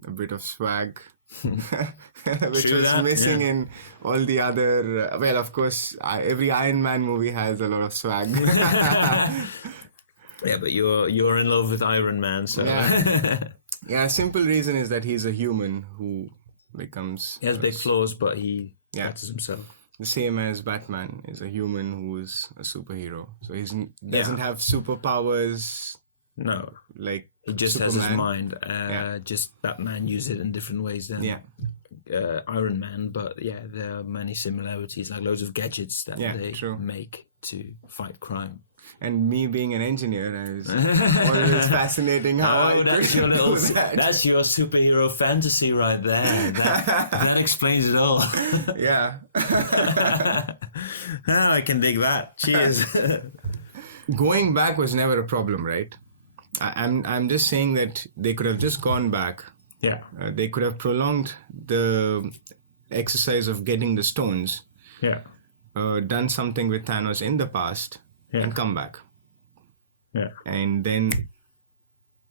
a bit of swag, which True was that, missing in all the other. Well, of course, every Iron Man movie has a lot of swag. Yeah, but you're in love with Iron Man, so Yeah, simple reason is that he's a human who becomes he has big flaws, but he Yeah. betters himself. the same as Batman is a human who is a superhero. So he doesn't have superpowers No, like he just Superman. has his mind. Just Batman uses it in different ways than Iron Man. But yeah, there are many similarities, like loads of gadgets that they true. make to fight crime. And me being an engineer, I was always fascinating how I that's could your little, do that. that's your superhero fantasy right there. That explains it all. Yeah. I can dig that. Cheers. Going back was never a problem, right? I'm just saying that they could have just gone back. Yeah. They could have prolonged the exercise of getting the stones. Yeah. Done something with Thanos in the past and come back. Yeah. And then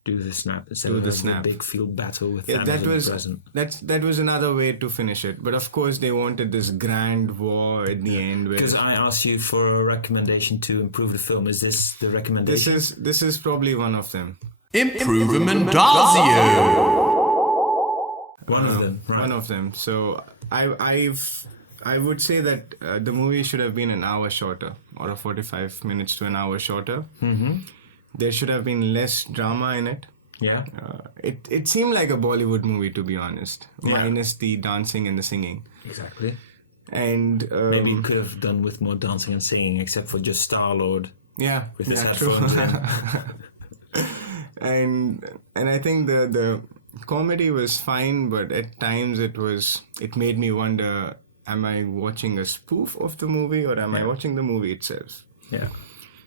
Do the snap instead Do of the having snap. a big field battle with yeah, Thanos that in the was present. that was another way to finish it. But of course they wanted this grand war at the end. Because I asked you for a recommendation to improve the film. Is this the recommendation? This is probably one of them. Improvementario. One of them, right? One of them. So I would say that the movie should have been an hour shorter, or 45 minutes to an hour shorter. Mm-hmm. There should have been less drama in it. Yeah. It seemed like a Bollywood movie, to be honest, minus the dancing and the singing. Exactly. And Maybe you could have done with more dancing and singing, except for just Star-Lord with his true. headphones in. and I think the comedy was fine, but at times it made me wonder: am I watching a spoof of the movie, or am I watching the movie itself? Yeah.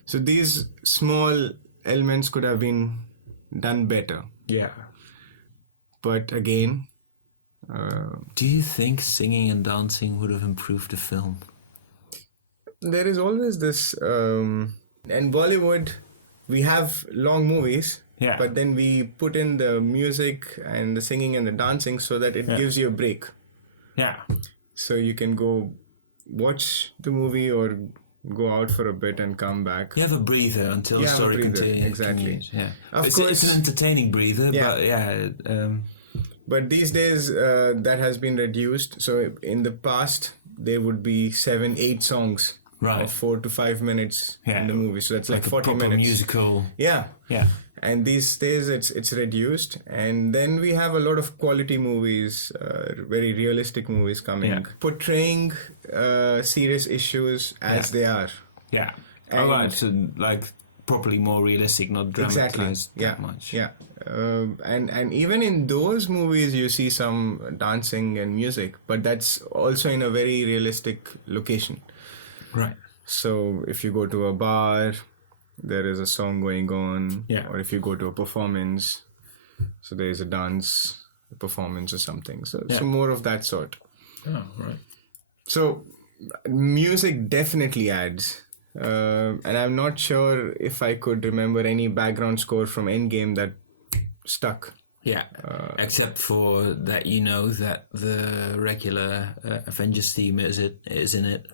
So these small elements could have been done better. Yeah. But again, Do you think singing and dancing would have improved the film? there is always this. In Bollywood, we have long movies. Yeah. But then we put in the music and the singing and the dancing so that it gives you a break. Yeah. So you can go watch the movie or go out for a bit and come back. You have a breather until the Yeah, a story breather, continues. exactly. Yeah. Of It's course. an entertaining breather, Yeah. but yeah. But these days, that has been reduced. So in the past, there would be 7-8 songs Right. of 4 to 5 minutes in the movie. So that's like a 40 proper minutes. musical. Yeah. Yeah. And these days it's reduced, and then we have a lot of quality movies, very realistic movies coming, portraying serious issues as they are. Yeah. And- All right. So like properly more realistic, not dramatized that much. Yeah. And even in those movies you see some dancing and music, but that's also in a very realistic location. Right. So if you go to a bar, there is a song going on. Yeah. Or if you go to a performance, so there is a dance performance or something. So more of that sort. Oh, right. So music definitely adds. And I'm not sure if I could remember any background score from Endgame that stuck. Yeah. Except for that, you know that the regular Avengers theme is in it.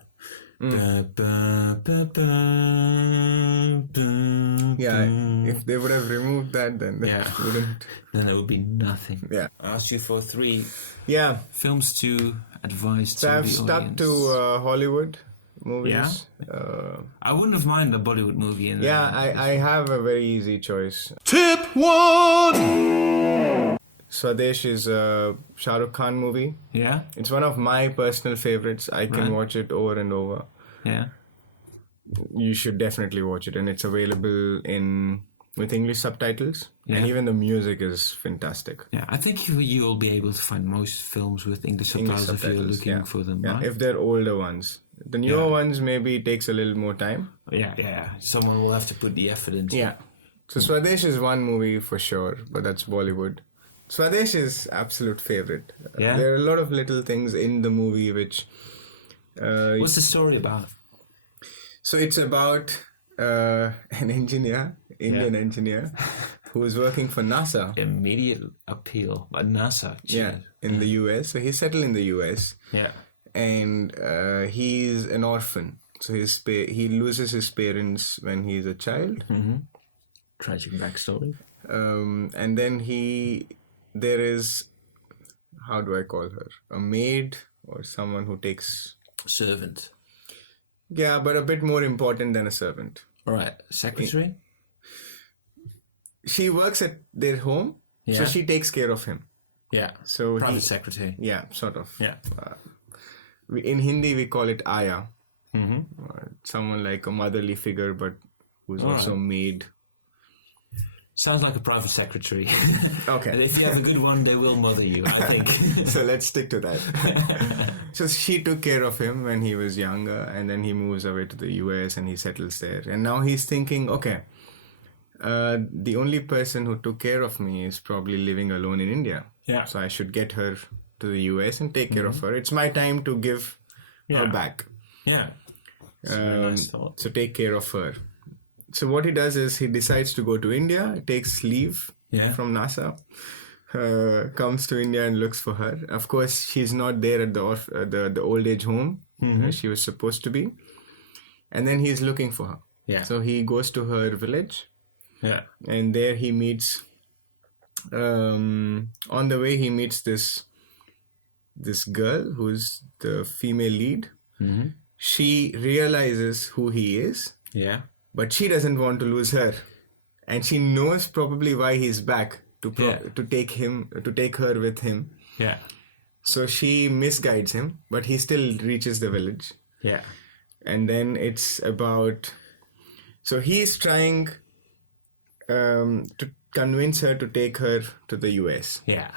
Yeah, if they would have removed that, then that wouldn't. Then there would be nothing. Yeah. I asked you for 3 Yeah. films to advise So to I've the stuck audience. to Hollywood movies. I wouldn't have minded a Bollywood movie in Yeah, I have a very easy choice. Tip 1. Swadesh is a Shah Rukh Khan movie. Yeah? It's one of my personal favorites. I can watch it over and over. Yeah. You should definitely watch it, and it's available with English subtitles. Yeah. And even the music is fantastic. Yeah, I think you'll be able to find most films with English subtitles if you're looking for them, Yeah, right? if they're older ones. The newer ones maybe takes a little more time. Yeah. Someone will have to put the effort into it. Yeah. So Swadesh is one movie for sure, but that's Bollywood. Swadesh is absolute favorite. Yeah? There are a lot of little things in the movie which... What's the story about? So it's about an engineer, Indian engineer, who is working for NASA. Immediate appeal by NASA. Yeah, in the US. So he's settled in the US. Yeah. And he's an orphan. So he loses his parents when he's a child. Tragic backstory. And then there is, how do I call her? A maid or someone who takes... Servant. Yeah, but a bit more important than a servant. All right. Secretary? She works at their home, so she takes care of him. Yeah. So Private secretary. Yeah, sort of. Yeah. In Hindi, we call it Aya. Someone like a motherly figure, but who's also maid. Sounds like a private secretary. Okay. And if you have a good one, they will mother you, I think. So let's stick to that. So she took care of him when he was younger, and then he moves away to the US and he settles there. And now he's thinking, okay, the only person who took care of me is probably living alone in India. Yeah. So I should get her to the US and take care of her. It's my time to give her back. Yeah. It's a very nice thought. So take care of her. So what he does is he decides to go to India, takes leave from NASA, comes to India and looks for her. Of course, she's not there at the old age home where she was supposed to be. And then he's looking for her. Yeah. So he goes to her village. Yeah. And there he meets, on the way he meets this girl who's the female lead. She realizes who he is. Yeah. But she doesn't want to lose her, and she knows probably why he's back to take her with him. Yeah. So she misguides him, but he still reaches the village. Yeah. And then it's about, so he's trying to convince her to take her to the US. Yeah.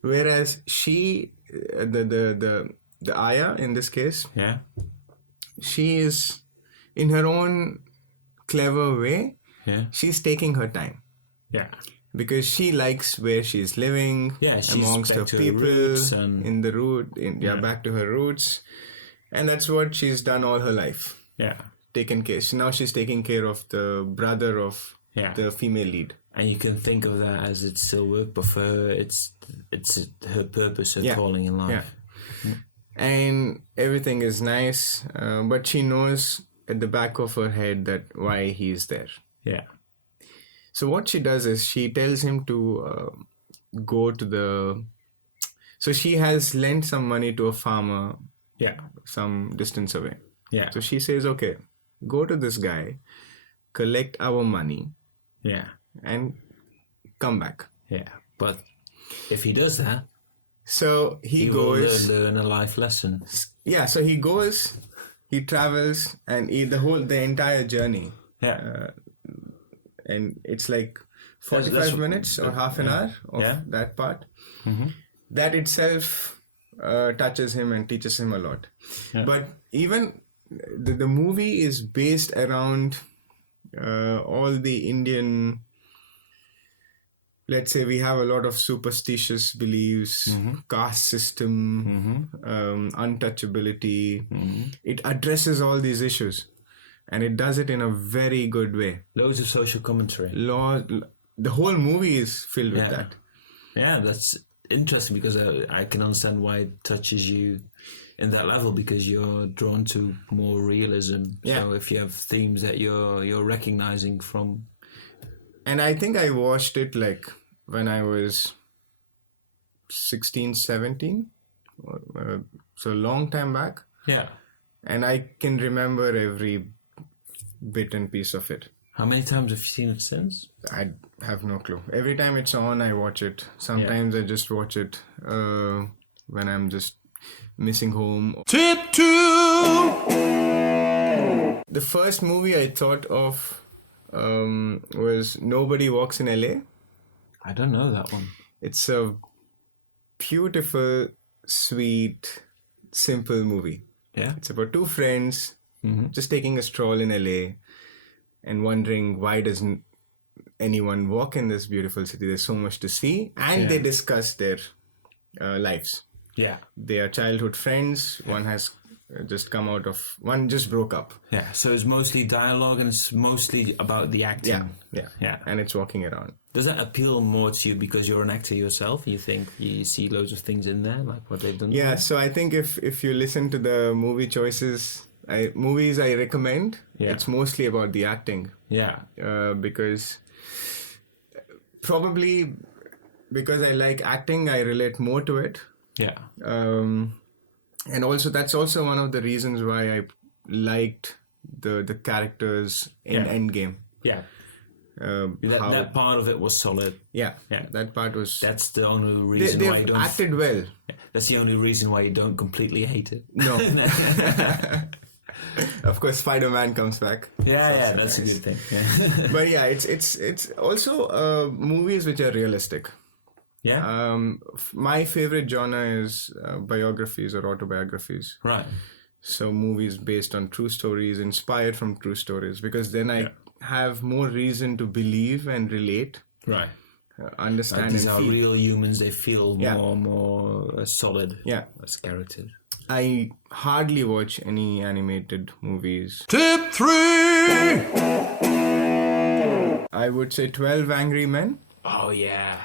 Whereas she, the Aya in this case, she is in her own clever way, she's taking her time. Yeah. Because she likes where she's living, amongst her people, in the root, back to her roots. And that's what she's done all her life. Yeah. Taken care. So now she's taking care of the brother of the female lead. And you can think of that as it's still work, but for her, it's her purpose, her calling in life. Yeah. And everything is nice, but she knows at the back of her head that why he's there. Yeah. So what she does is she tells him to go to so she has lent some money to a farmer some distance away. Yeah. So she says, okay, go to this guy, collect our money and come back. Yeah. But if he does that, so he goes... will learn a life lesson. Yeah, so he goes... He travels and the entire journey. Yeah. And it's like 45 minutes or half an hour of that part. That itself touches him and teaches him a lot. Yeah. But even the movie is based around all the Indian... Let's say we have a lot of superstitious beliefs, caste system, untouchability. It addresses all these issues, and it does it in a very good way. Loads of social commentary. The whole movie is filled with that. Yeah, that's interesting because I can understand why it touches you in that level, because you're drawn to more realism. Yeah. So if you have themes that you're recognizing from... And I think I watched it like when I was 16, 17. So a long time back. Yeah. And I can remember every bit and piece of it. How many times have you seen it since? I have no clue. Every time it's on, I watch it. Sometimes I just watch it when I'm just missing home. Tip 2! The first movie I thought of was Nobody Walks in LA. I don't know that one. It's a beautiful, sweet, simple movie. Yeah. It's about two friends just taking a stroll in LA and wondering why doesn't anyone walk in this beautiful city. There's so much to see. And they discuss their lives. Yeah. They are childhood friends. One has just come out of, one just broke up. Yeah, so it's mostly dialogue and it's mostly about the acting. Yeah. And it's walking around. Does that appeal more to you because you're an actor yourself? You think you see loads of things in there, like what they've done? Yeah, so I think if you listen to the movie choices, movies I recommend, it's mostly about the acting. Yeah. Because probably because I like acting, I relate more to it. Yeah. And also that's also one of the reasons why I liked the characters in Endgame. Yeah. That part of it was solid. Yeah. That part was. That's the only reason why you don't acted well. That's the only reason why you don't completely hate it. No. Of course, Spider-Man comes back. Yeah, that's nice. A good thing. Yeah. But yeah, it's also movies which are realistic. Yeah. My favorite genre is biographies or autobiographies. Right. So movies based on true stories, inspired from true stories, because then I have more reason to believe and relate. Right. Understand these and are feel. Real humans. They feel more solid. Yeah. As characters. I hardly watch any animated movies. Tip 3! I would say 12 Angry Men. Oh, yeah.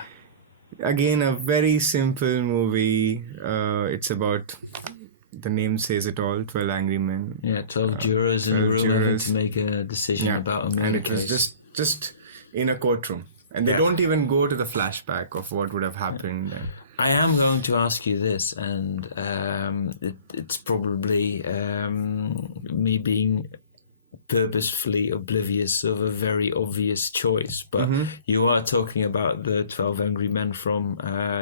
Again, a very simple movie. It's about, the name says it all, 12 Angry Men. Yeah, 12 jurors in a room having to make a decision about a main and it case. was just in a courtroom. And they don't even go to the flashback of what would have happened. I am going to ask you this, and it's probably me being purposefully oblivious of a very obvious choice, but you are talking about the 12 Angry Men from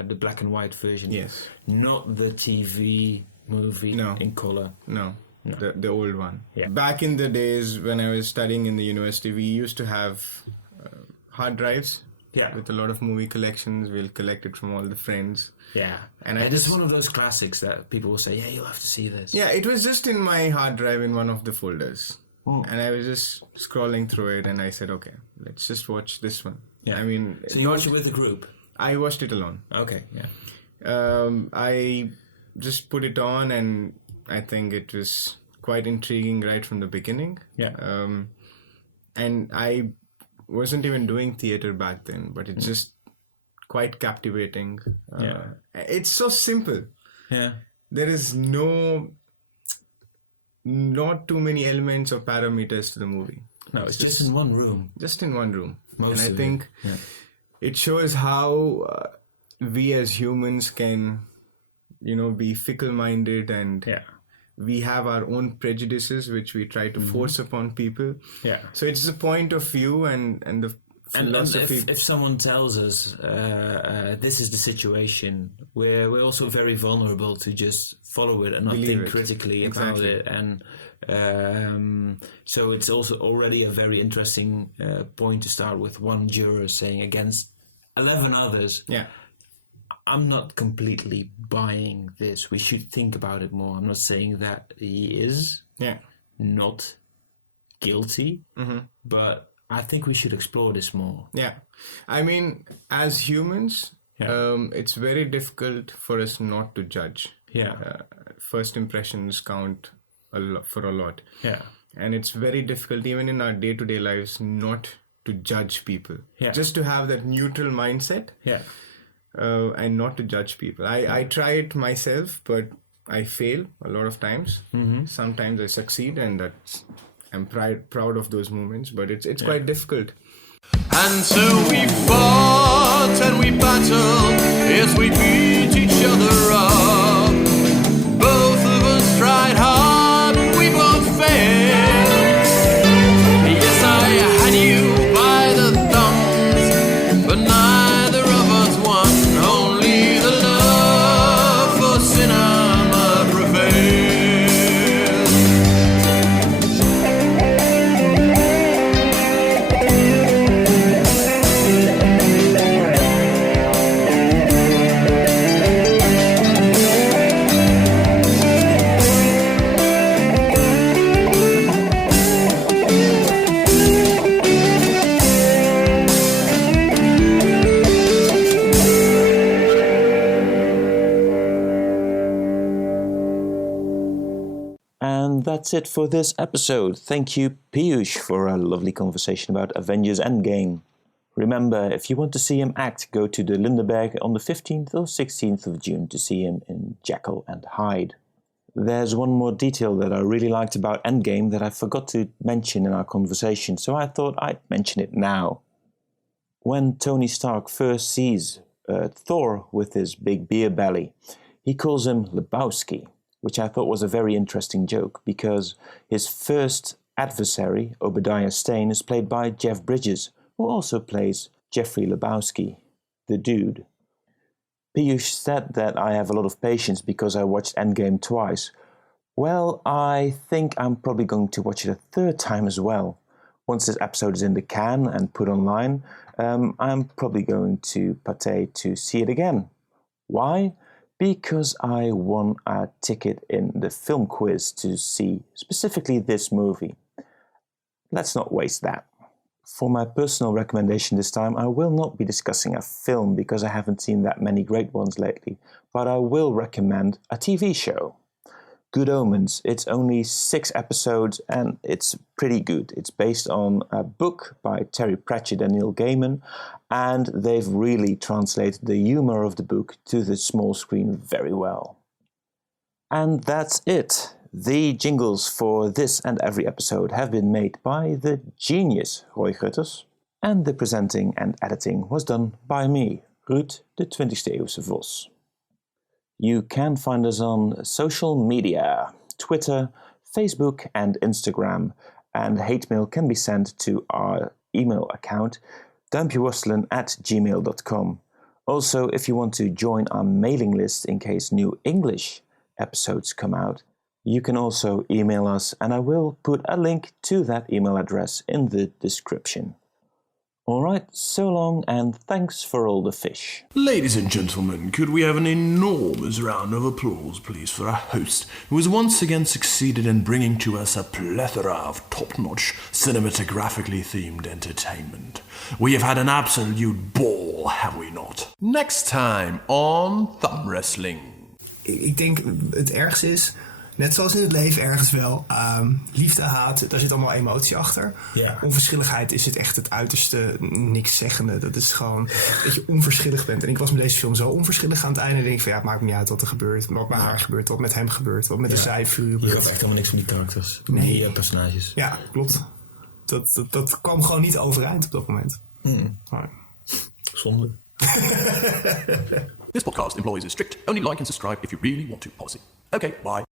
the black and white version. Yes. Not the TV movie in color. No. The old one. Yeah. Back in the days when I was studying in the university, we used to have hard drives. Yeah. With a lot of movie collections. We'll collect it from all the friends. Yeah. And it's one of those classics that people will say, yeah, you'll have to see this. Yeah, it was just in my hard drive in one of the folders. And I was just scrolling through it and I said, okay, let's just watch this one. Yeah. I mean... So you watched it with a group? I watched it alone. Okay, yeah. I just put it on and I think it was quite intriguing right from the beginning. Yeah. And I wasn't even doing theater back then, but it's just quite captivating. It's so simple. Yeah. There is not too many elements or parameters to the movie. No, it's just in one room. Just in one room. Most and I think it shows how we as humans can, be fickle-minded and we have our own prejudices which we try to force upon people. Yeah. So it's the point of view and the philosophy. And if someone tells us this is the situation, we're also very vulnerable to just follow it and not think critically about it. And so it's also already a very interesting point to start with one juror saying against 11 others. Yeah. I'm not completely buying this. We should think about it more. I'm not saying that he is not guilty, but I think we should explore this more. Yeah. I mean, as humans, it's very difficult for us not to judge. Yeah. First impressions count for a lot. Yeah. And it's very difficult, even in our day-to-day lives, not to judge people. Yeah. Just to have that neutral mindset. Yeah. And not to judge people. I try it myself, but I fail a lot of times. Sometimes I succeed, and I'm proud of those moments, but it's quite difficult. And so we fought and we battled, yes, we beat each other up. Both of us tried hard, we both failed. Yes, I had you by the thumbs, but neither of us won. Only the love for cinema prevailed. And that's it for this episode. Thank you, Piyush, for a lovely conversation about Avengers Endgame. Remember, if you want to see him act, go to the Lindenberg on the 15th or 16th of June to see him in Jeckyll and Hyde. There's one more detail that I really liked about Endgame that I forgot to mention in our conversation, so I thought I'd mention it now. When Tony Stark first sees Thor with his big beer belly, he calls him Lebowski, which I thought was a very interesting joke because his first adversary, Obadiah Stane, is played by Jeff Bridges, who also plays Jeffrey Lebowski, the dude. Piyush said that I have a lot of patience because I watched Endgame twice. Well, I think I'm probably going to watch it a third time as well. Once this episode is in the can and put online, I'm probably going to partay to see it again. Why? Because I won a ticket in the film quiz to see specifically this movie. Let's not waste that. For my personal recommendation this time, I will not be discussing a film because I haven't seen that many great ones lately, but I will recommend a TV show. Good Omens. It's only 6 episodes and it's pretty good. It's based on a book by Terry Pratchett and Neil Gaiman, and they've really translated the humor of the book to the small screen very well. And that's it. The jingles for this and every episode have been made by the genius Roy Gutters, and the presenting and editing was done by me, Ruud, de 20ste eeuwse Vos. You can find us on social media, Twitter, Facebook and Instagram, and hate mail can be sent to our email account, Duimpjeworstelen@gmail.com. Also, if you want to join our mailing list in case new English episodes come out, you can also email us, and I will put a link to that email address in the description. Alright, so long, and thanks for all the fish. Ladies and gentlemen, could we have an enormous round of applause, please, for our host, who has once again succeeded in bringing to us a plethora of top-notch, cinematographically themed entertainment. We have had an absolute ball, have we not? Next time on Thumb Wrestling. Ik denk het ergste is, net zoals in het leven ergens wel, liefde, haat, daar zit allemaal emotie achter. Ja. Onverschilligheid is het echt het uiterste niks zeggende. Dat is gewoon dat je onverschillig bent. En ik was met deze film zo onverschillig aan het einde. En denk ik van ja, het maakt me niet uit wat er gebeurt. Wat met haar gebeurt, wat met hem gebeurt, wat met de zijfuur Je gebeurt. had echt helemaal niks van die karakters. Nee. Die personages. Ja, klopt. Dat kwam gewoon niet overeind op dat moment. Maar, Zonde. This podcast employs a strict only like and subscribe if you really want to policy. Okay, bye.